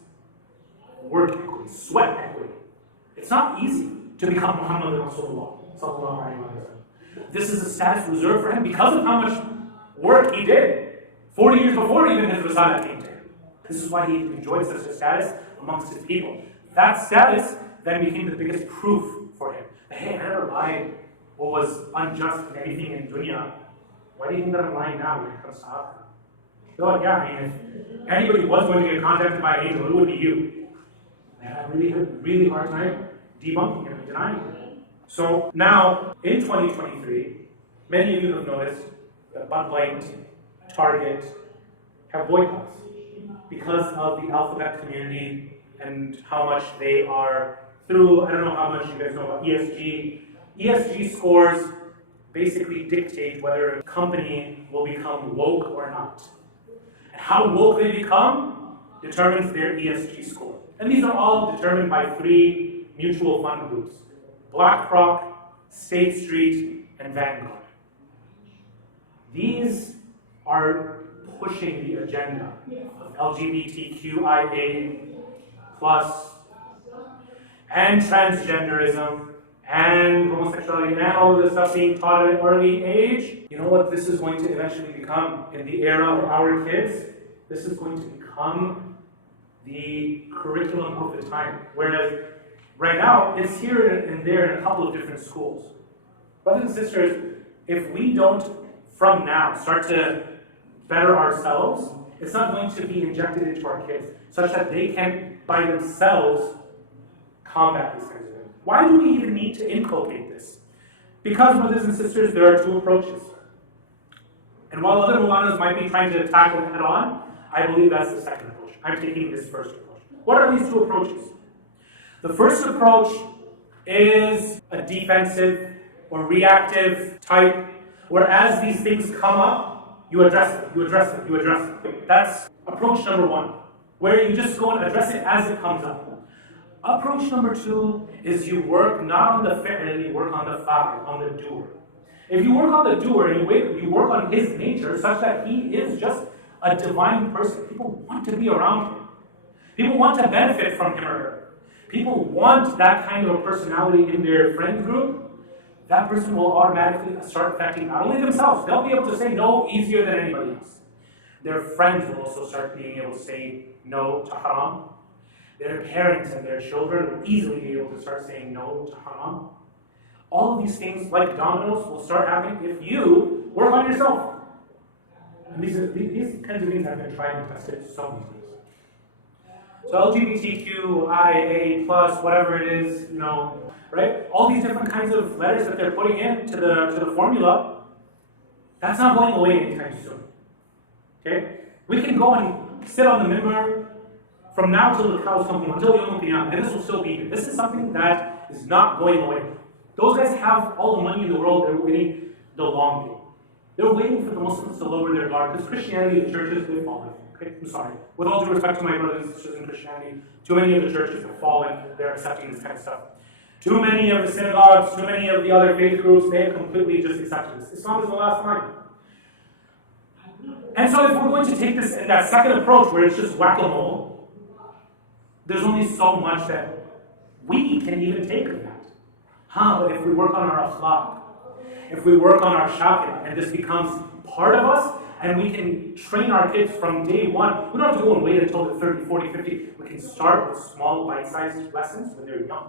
work equity, sweat equity. It's not easy to become Muhammad RasūlAllāh. This is a status reserved for him because of how much work he did 40 years before even his Risalah came to him. This is why he enjoyed such a status amongst his people. That status then became the biggest proof for him. Hey, I never lied or was unjust in anything in dunya. Why do you think that I'm lying now when it comes to Akhirah? They're like, yeah, if anybody was going to get contacted by an angel, it would be you. And I had a really hard time debunking him and denying him. So now, in 2023, many of you have noticed that Bud Light, Target have boycotts because of the alphabet community and how much they are through, I don't know how much you guys know about ESG. ESG scores basically dictate whether a company will become woke or not. And how woke they become determines their ESG score. And these are all determined by 3 mutual fund groups: BlackRock, State Street, and Vanguard. These are pushing the agenda of LGBTQIA+, and transgenderism, and homosexuality, and all of this stuff being taught at an early age. You know what this is going to eventually become in the era of our kids? This is going to become the curriculum of the time. Whereas right now, it's here and there in a couple of different schools. Brothers and sisters, if we don't, from now, start to better ourselves, it's not going to be injected into our kids, such that they can, by themselves, combat these kinds of things. Why do we even need to inculcate this? Because, brothers and sisters, there are 2 approaches. And while other Mulanas might be trying to tackle it head on, I believe that's the second approach. I'm taking this first approach. What are these 2 approaches? The first approach is a defensive or reactive type, where as these things come up, you address them. That's approach number 1, where you just go and address it as it comes up. Approach number 2 is you work not on the fi'l, you work on the fa'il, on the doer. If you work on the doer and you work on his nature such that he is just a divine person, people want to be around him. People want to benefit from him or her. People want that kind of personality in their friend group. That person will automatically start affecting not only themselves, they'll be able to say no easier than anybody else. Their friends will also start being able to say no to haram. Their parents and their children will easily be able to start saying no to haram. All of these things, like dominoes, will start happening if you work on yourself. And these kinds of things have been tried and tested so many times. So LGBTQIA+, whatever it is, right? All these different kinds of letters that they're putting into the formula, that's not going away anytime soon. Okay? We can go and sit on the minbar from now till the cows come home, until the Yawm al-Qiyamah, and this will still be here. This is something that is not going away. Those guys have all the money in the world, they're waiting the long game. They're waiting for the Muslims to lower their guard, because Christianity, the churches, they've fallen. Okay, I'm sorry. With all due respect to my brothers and sisters in Christianity, too many of the churches have fallen, they're accepting this kind of stuff. Too many of the synagogues, too many of the other faith groups, they have completely just accepted this. Islam is the last line. And so if we're going to take this in that second approach where it's just whack-a-mole, there's only so much that we can even take of that. But if we work on our akhlaq, if we work on our shaqin, and this becomes part of us, and we can train our kids from day one, we don't have to go and wait until they're 30, 40, 50. We can start with small, bite-sized lessons when they're young.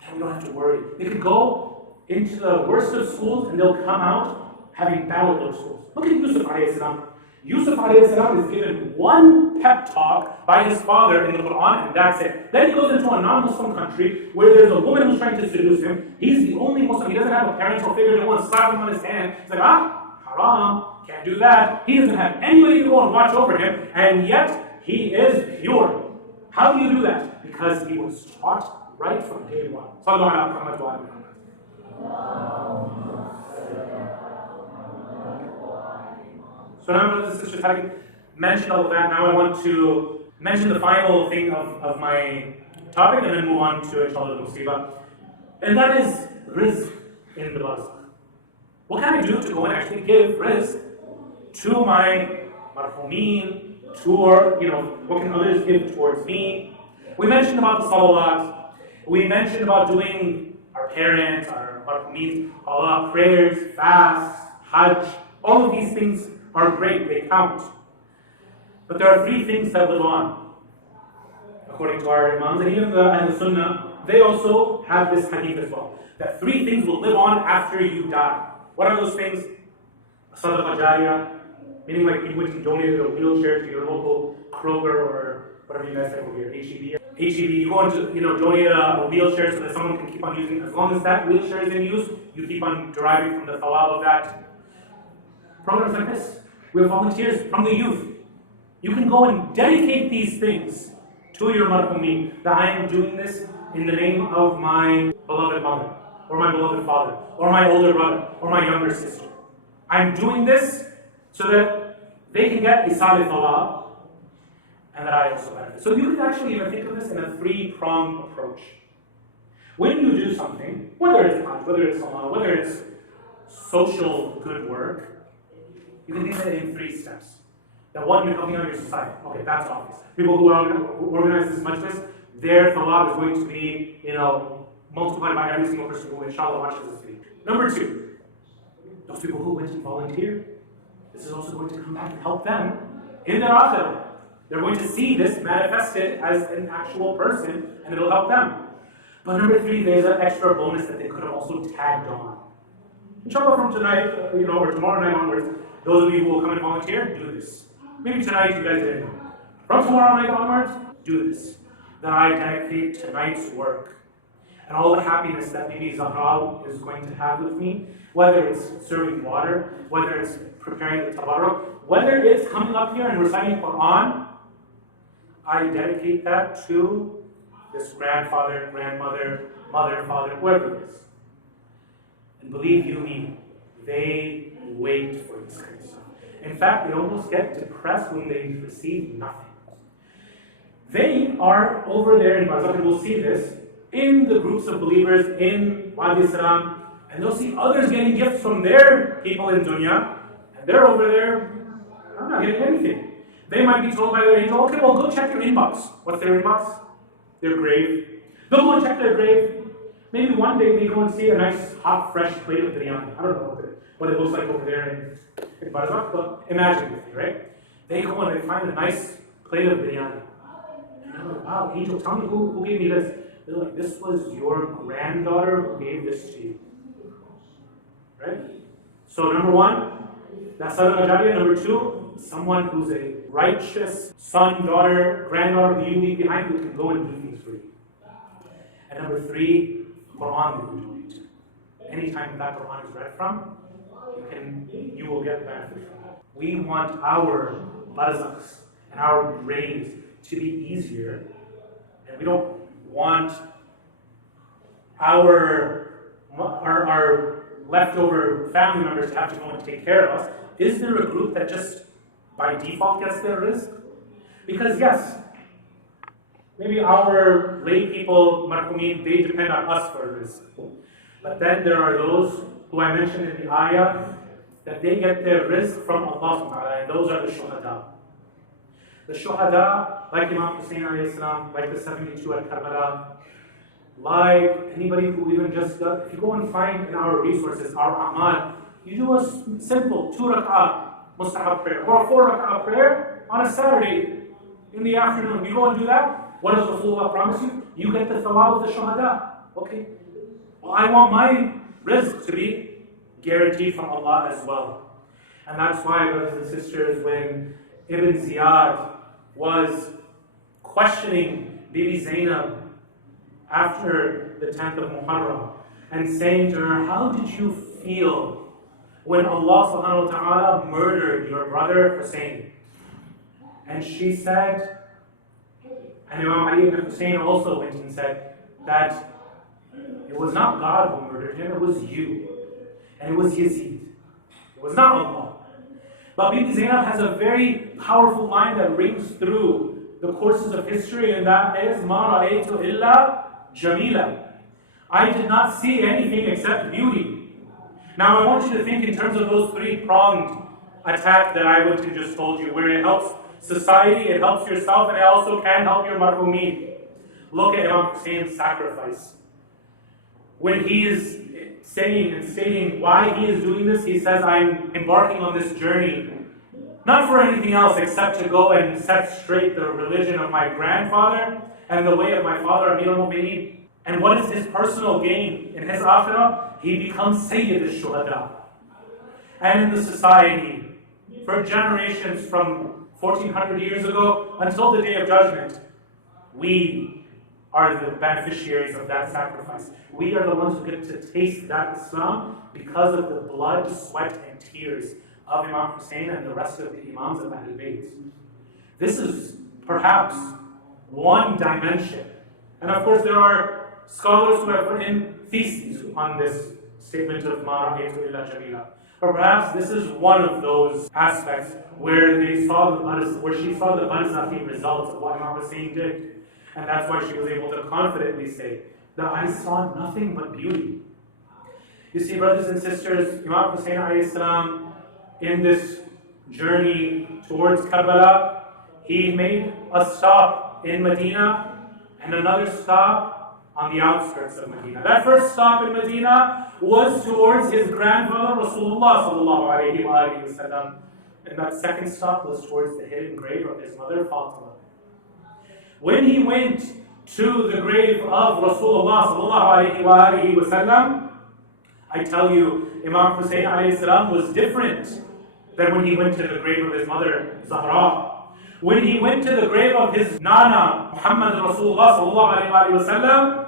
Then we don't have to worry. They could go into the worst of schools, and they'll come out having battled those schools. Look at Yusuf alayhi salam. Yusuf alayhi salam is given one pep talk by his father in the Qur'an, and that's it. Then he goes into a non-Muslim country where there's a woman who's trying to seduce him. He's the only Muslim. He doesn't have a parental figure that wants to slap him on his hand. He's like, haram, can't do that. He doesn't have anybody to go and watch over him, and yet he is pure. How do you do that? Because he was taught right from day one. Sallu ala Muhammad wa ala Muhammad. So now, brothers and sisters, having mentioned all of that, now I want to mention the final thing of my topic and then move on to inshallah the musibah. And that is Rizq in the Barzakh. What can I do to go and actually give Rizq to my marhumeen, what can others give towards me? We mentioned about the salawat. We mentioned about doing our parents, our marhumeen, Allah, prayers, fasts, hajj. All of these things are great, they count. But there are three things that live on. According to our imams, and even the Sunnah, they also have this hadith as well. That three things will live on after you die. What are those things? Sadaqah jariyah, meaning like you went and donated a wheelchair to your local Kroger or whatever you guys have over here, HEB. You go and donate a wheelchair so that someone can keep on using it. As long as that wheelchair is in use, you keep on deriving from the thawab of that. Programs like this, we have volunteers from the youth. You can go and dedicate these things to your marhumeen, that I am doing this in the name of my beloved mother, or my beloved father, or my older brother, or my younger sister. I'm doing this so that they can get isal thawab, and that I also benefit. So you can actually even think of this in a three-pronged approach. When you do something, whether it's hajj, whether it's salah, whether it's social good work, you can think of it in three steps. That one, you're helping out your society. Okay, that's obvious. People who organize this majlis, their thawab is going to be, multiplied by every single person who, inshallah, watches this video. Number two, those people who went and volunteered, this is also going to come back and help them in their akhirah. They're going to see this manifested as an actual person, and it'll help them. But number three, there's an extra bonus that they could have also tagged on. Inshallah, from tonight, or tomorrow night onwards, those of you who will come and volunteer, do this. Maybe tonight you guys didn't. From tomorrow night onwards, do this. That I dedicate tonight's work and all the happiness that Bibi Zahra is going to have with me, whether it's serving water, whether it's preparing the tabarruk, whether it's coming up here and reciting Qur'an, I dedicate that to this grandfather, grandmother, mother, father, whoever it is. And believe you me, they wait for this kind of stuff. In fact, they almost get depressed when they receive nothing. They are over there in Barzakh, and we'll see this, in the groups of believers in Wadi Salam, and they'll see others getting gifts from their people in dunya, and they're over there, I'm not getting anything. They might be told by their angel, okay, well, go check your inbox. What's their inbox? Their grave. They'll go and check their grave. Maybe one day they go and see a nice, hot, fresh plate of biryani. I don't know what it looks like over there in Barzakh, but imagine with me, right? They go and they find a nice plate of biryani. And they're like, wow, angel, tell me who gave me this. They're like, this was your granddaughter who gave this to you. Right? So number one, that's sadaqah jariyah. Number two, someone who's a righteous son, daughter, granddaughter who you leave behind who can go and do things for you. And number three, Quran that you donate. Anytime that Quran is read from, you will get benefit from it. We want our Barzakhs and our graves to be easier, and we don't want our leftover family members to have to go and take care of us. Is there a group that just by default gets their rizq? Because yes, maybe our lay people, marhumin, they depend on us for rizq. But then there are those who I mentioned in the ayah that they get their rizq from Allah subhanahu wa ta'ala, and those are the shuhada. The shuhada, like Imam Hussein alayhi salam, like the 72 at Karbala, like anybody who even just does, if you go and find in our resources, our a'mal, you do a simple 2 rak'ah mustahab prayer, or a 4 rak'ah prayer on a Saturday in the afternoon. You go and do that, what does Rasulullah promise you? You get the thawab of the shuhada. Okay. Well, I want my rizq to be guaranteed from Allah as well. And that's why, brothers and sisters, when Ibn Ziyad was questioning Bibi Zaynab after the 10th of Muḥarram and saying to her, how did you feel when Allah subhanahu wa ta'ala murdered your brother Hussein? And she said, and Imam Ali ibn Hussein also went and said that it was not God who murdered him, it was you. And it was Yazid. It was not Allah. But Bibi Zaynab has a very powerful line that rings through the courses of history, and that is, مَا رَأَيْتُ إِلَّا جَمِيلًا. I did not see anything except beauty. Now I want you to think in terms of those three-pronged attack that I went and just told you, where it helps society, it helps yourself, and it also can help your marhumeen. Look at Imam Hussein's sacrifice. When he is saying and stating why he is doing this, he says, I'm embarking on this journey, not for anything else except to go and set straight the religion of my grandfather and the way of my father, Amir al-Mu'mineen. And what is his personal gain in his akhirah? He becomes Sayyid al-Shuhada. And in the society, for generations from 1400 years ago until the Day of Judgment, we are the beneficiaries of that sacrifice. We are the ones who get to taste that Islam because of the blood, sweat, and tears of Imam Hussein and the rest of the Imams of Ahlul Bayt. This is perhaps one dimension. And of course there are scholars who have written theses on this statement of Ma ra'aytu illa jamila. Or perhaps this is one of those aspects where she saw the Barzakhi results of what Imam Hussein did. And that's why she was able to confidently say that I saw nothing but beauty. You see, brothers and sisters, Imam Hussein alayhi salam, in this journey towards Karbala, he made a stop in Medina and another stop on the outskirts of Medina. That first stop in Medina was towards his grandfather Rasulullah sallallahu alayhi wa sallam. And that second stop was towards the hidden grave of his mother Fatima. When he went to the grave of Rasulullah sallallahu alayhi wa sallam, I tell you, Imam Hussein alayhi salam was different than when he went to the grave of his mother Zahra. When he went to the grave of his Nana Muhammad Rasulullah sallallahu alayhi wa sallam,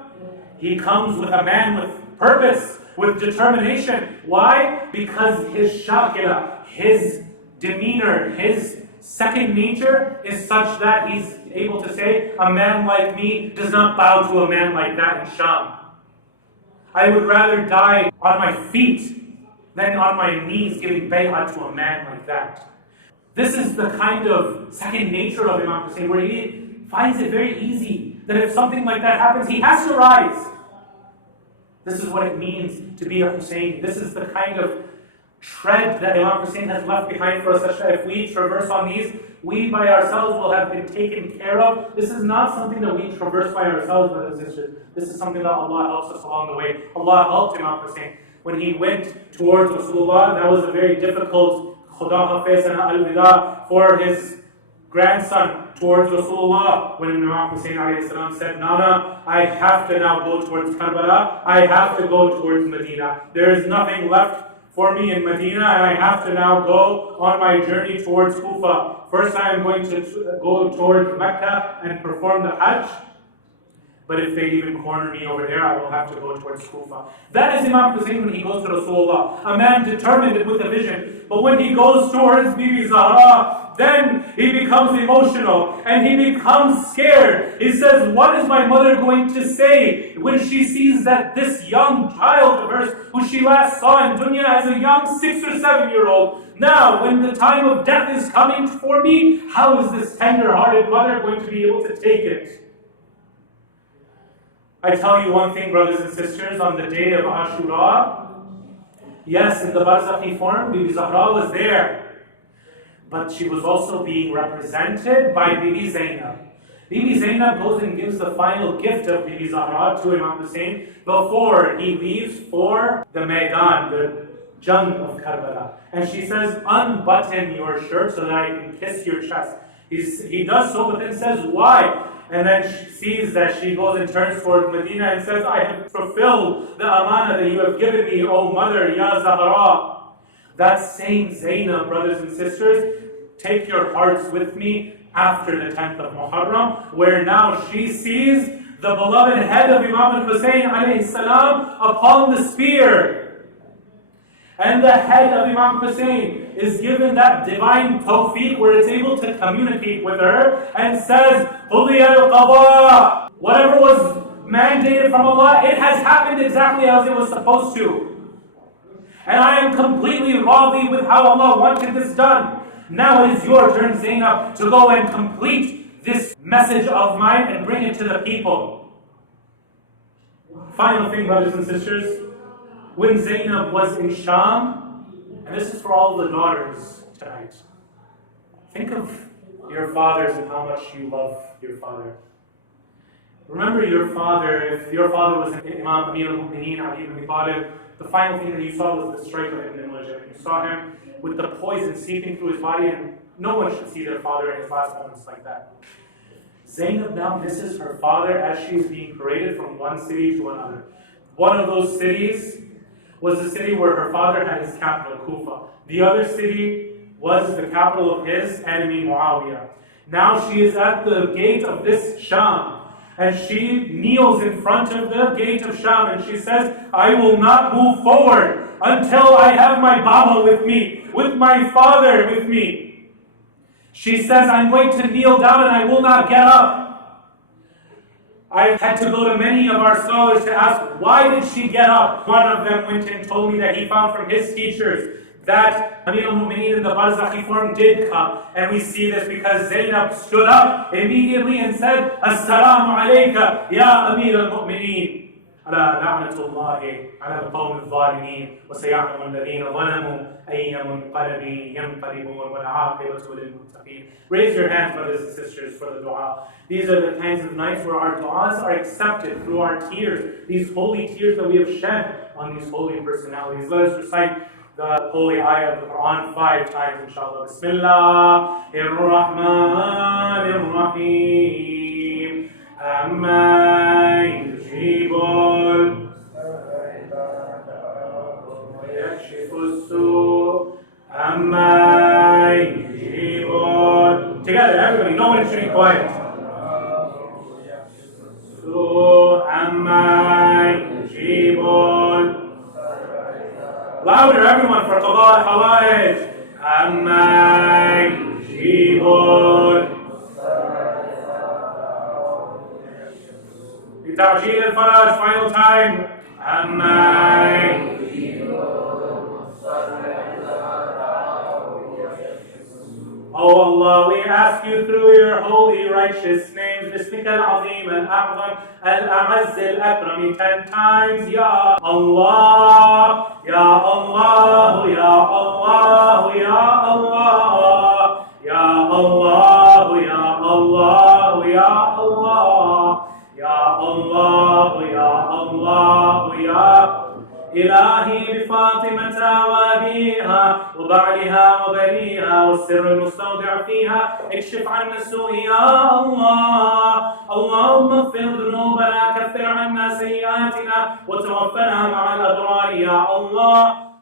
he comes with a man with purpose, with determination. Why? Because his shakila, his demeanor, his second nature is such that he's able to say, a man like me does not bow to a man like that in Sham. I would rather die on my feet than on my knees giving bay'ah to a man like that. This is the kind of second nature of Imam Hussein, where he finds it very easy that if something like that happens, he has to rise. This is what it means to be a Hussein. This is the kind of tread that Imam Hussein has left behind for us, such that if we traverse on these, we by ourselves will have been taken care of. This is not something that we traverse by ourselves, brothers and sisters. This is something that Allah helps us along the way. Allah helped Imam Hussein. When he went towards Rasulullah, that was a very difficult Khuda Hafiz and Al-Wida for his grandson towards Rasūlāllāh, when Imam Hussein alayhi salam said, Nana, I have to now go towards Karbala, I have to go towards Medina. There is nothing left for me in Medina, and I have to now go on my journey towards Kufa. First I am going to go towards Mecca and perform the Hajj, but if they even corner me over there, I will have to go towards Kufa. That is Imam Hussein when he goes to Rasūlāllāh, a man determined and with a vision. But when he goes towards Bibi Zahra, then he becomes emotional and he becomes scared. He says, what is my mother going to say when she sees that this young child of hers, who she last saw in dunya as a young 6 or 7-year-old, now when the time of death is coming for me, how is this tender-hearted mother going to be able to take it? I tell you one thing, brothers and sisters, on the day of Ashura, yes, in the Barzakhi form, Bibi Zahra was there. But she was also being represented by Bibi Zaynab. Bibi Zaynab goes and gives the final gift of Bibi Zahra to Imam Hussein before he leaves for the Maidan, the Jung of Karbala. And she says, unbutton your shirt so that I can kiss your chest. He does so, but then says, why? And then she sees that she goes and turns towards Medina and says, I have fulfilled the amana that you have given me, O mother, Ya Zahra. That same Zaynab, brothers and sisters, take your hearts with me after the 10th of Muḥarram, where now she sees the beloved head of Imam Hussein alayhi salam upon the spear. And the head of Imam Hussein is given that divine tawfiq where it's able to communicate with her and says, Qudiya al-qada. Whatever was mandated from Allah, it has happened exactly as it was supposed to. And I am completely radhi with how Allah wanted this done. Now it is your turn, Zaynab, to go and complete this message of mine and bring it to the people. Final thing, brothers and sisters, when Zaynab was in Sham, and this is for all the daughters tonight, think of your fathers and how much you love your father. Remember your father, if your father was Imam Amir al-Mu'mineen, Ali ibn Abi Talib, the final thing that you saw was the strike of Ibn al-Mujahid. You saw him with the poison seeping through his body, and no one should see their father in his last moments like that. Zaynab now misses her father as she is being paraded from one city to another. One of those cities was the city where her father had his capital, Kufa. The other city was the capital of his enemy, Muawiyah. Now she is at the gate of this Sham, and she kneels in front of the gate of Sham, and she says, I will not move forward until I have my Baba with me, with my father with me. She says, I'm going to kneel down and I will not get up. I had to go to many of our scholars to ask, why did she get up? One of them went and told me that he found from his teachers that Amir al-Mu'mineen in the Barzakhi form did come. And we see this because Zaynab stood up immediately and said, Assalamu alayka, ya Amir al-Mu'mineen. على لعنة الله على القوم الظالمين وسيعلم الذين ظلموا أي منقلب ينقلبون والعاقبة للمتقين. Raise your hands, brothers and sisters, for the dua. These are the kinds of nights where our duas are accepted through our tears, these holy tears that we have shed on these holy personalities. Let us recite the holy ayah of the Quran 5 times, inshallah. Bismillahir-Rahmanir-Rahim. Amma yujibul yakshifu Amma yujibul. Together, everybody, no one should be quiet. Amma yujibul. Louder, everyone, for Qada al-Hawaij. Amma yujibul. Ta'jeel al-Faraj, final time. Amma. Oh Allah, we ask you through your holy, righteous names, Bismika al-Azim al-A'zam al-A'azz al-Akram 10 times, Ya Allah, Ya Allah, Ya Allah, Ya Allah, Ya Allah, Ya Allah, Ya Allah. Ya Allah, Ya Allah, Ya Ilahi bi Fatimata wa bi وأهليها وبعلها وبنيها والسر المستودع فيها، اكشف عنا السوء يا الله. اللهم اغفر ذنوبنا، كفر عنا سيئاتنا، وتوفنا مع الأبرار يا الله.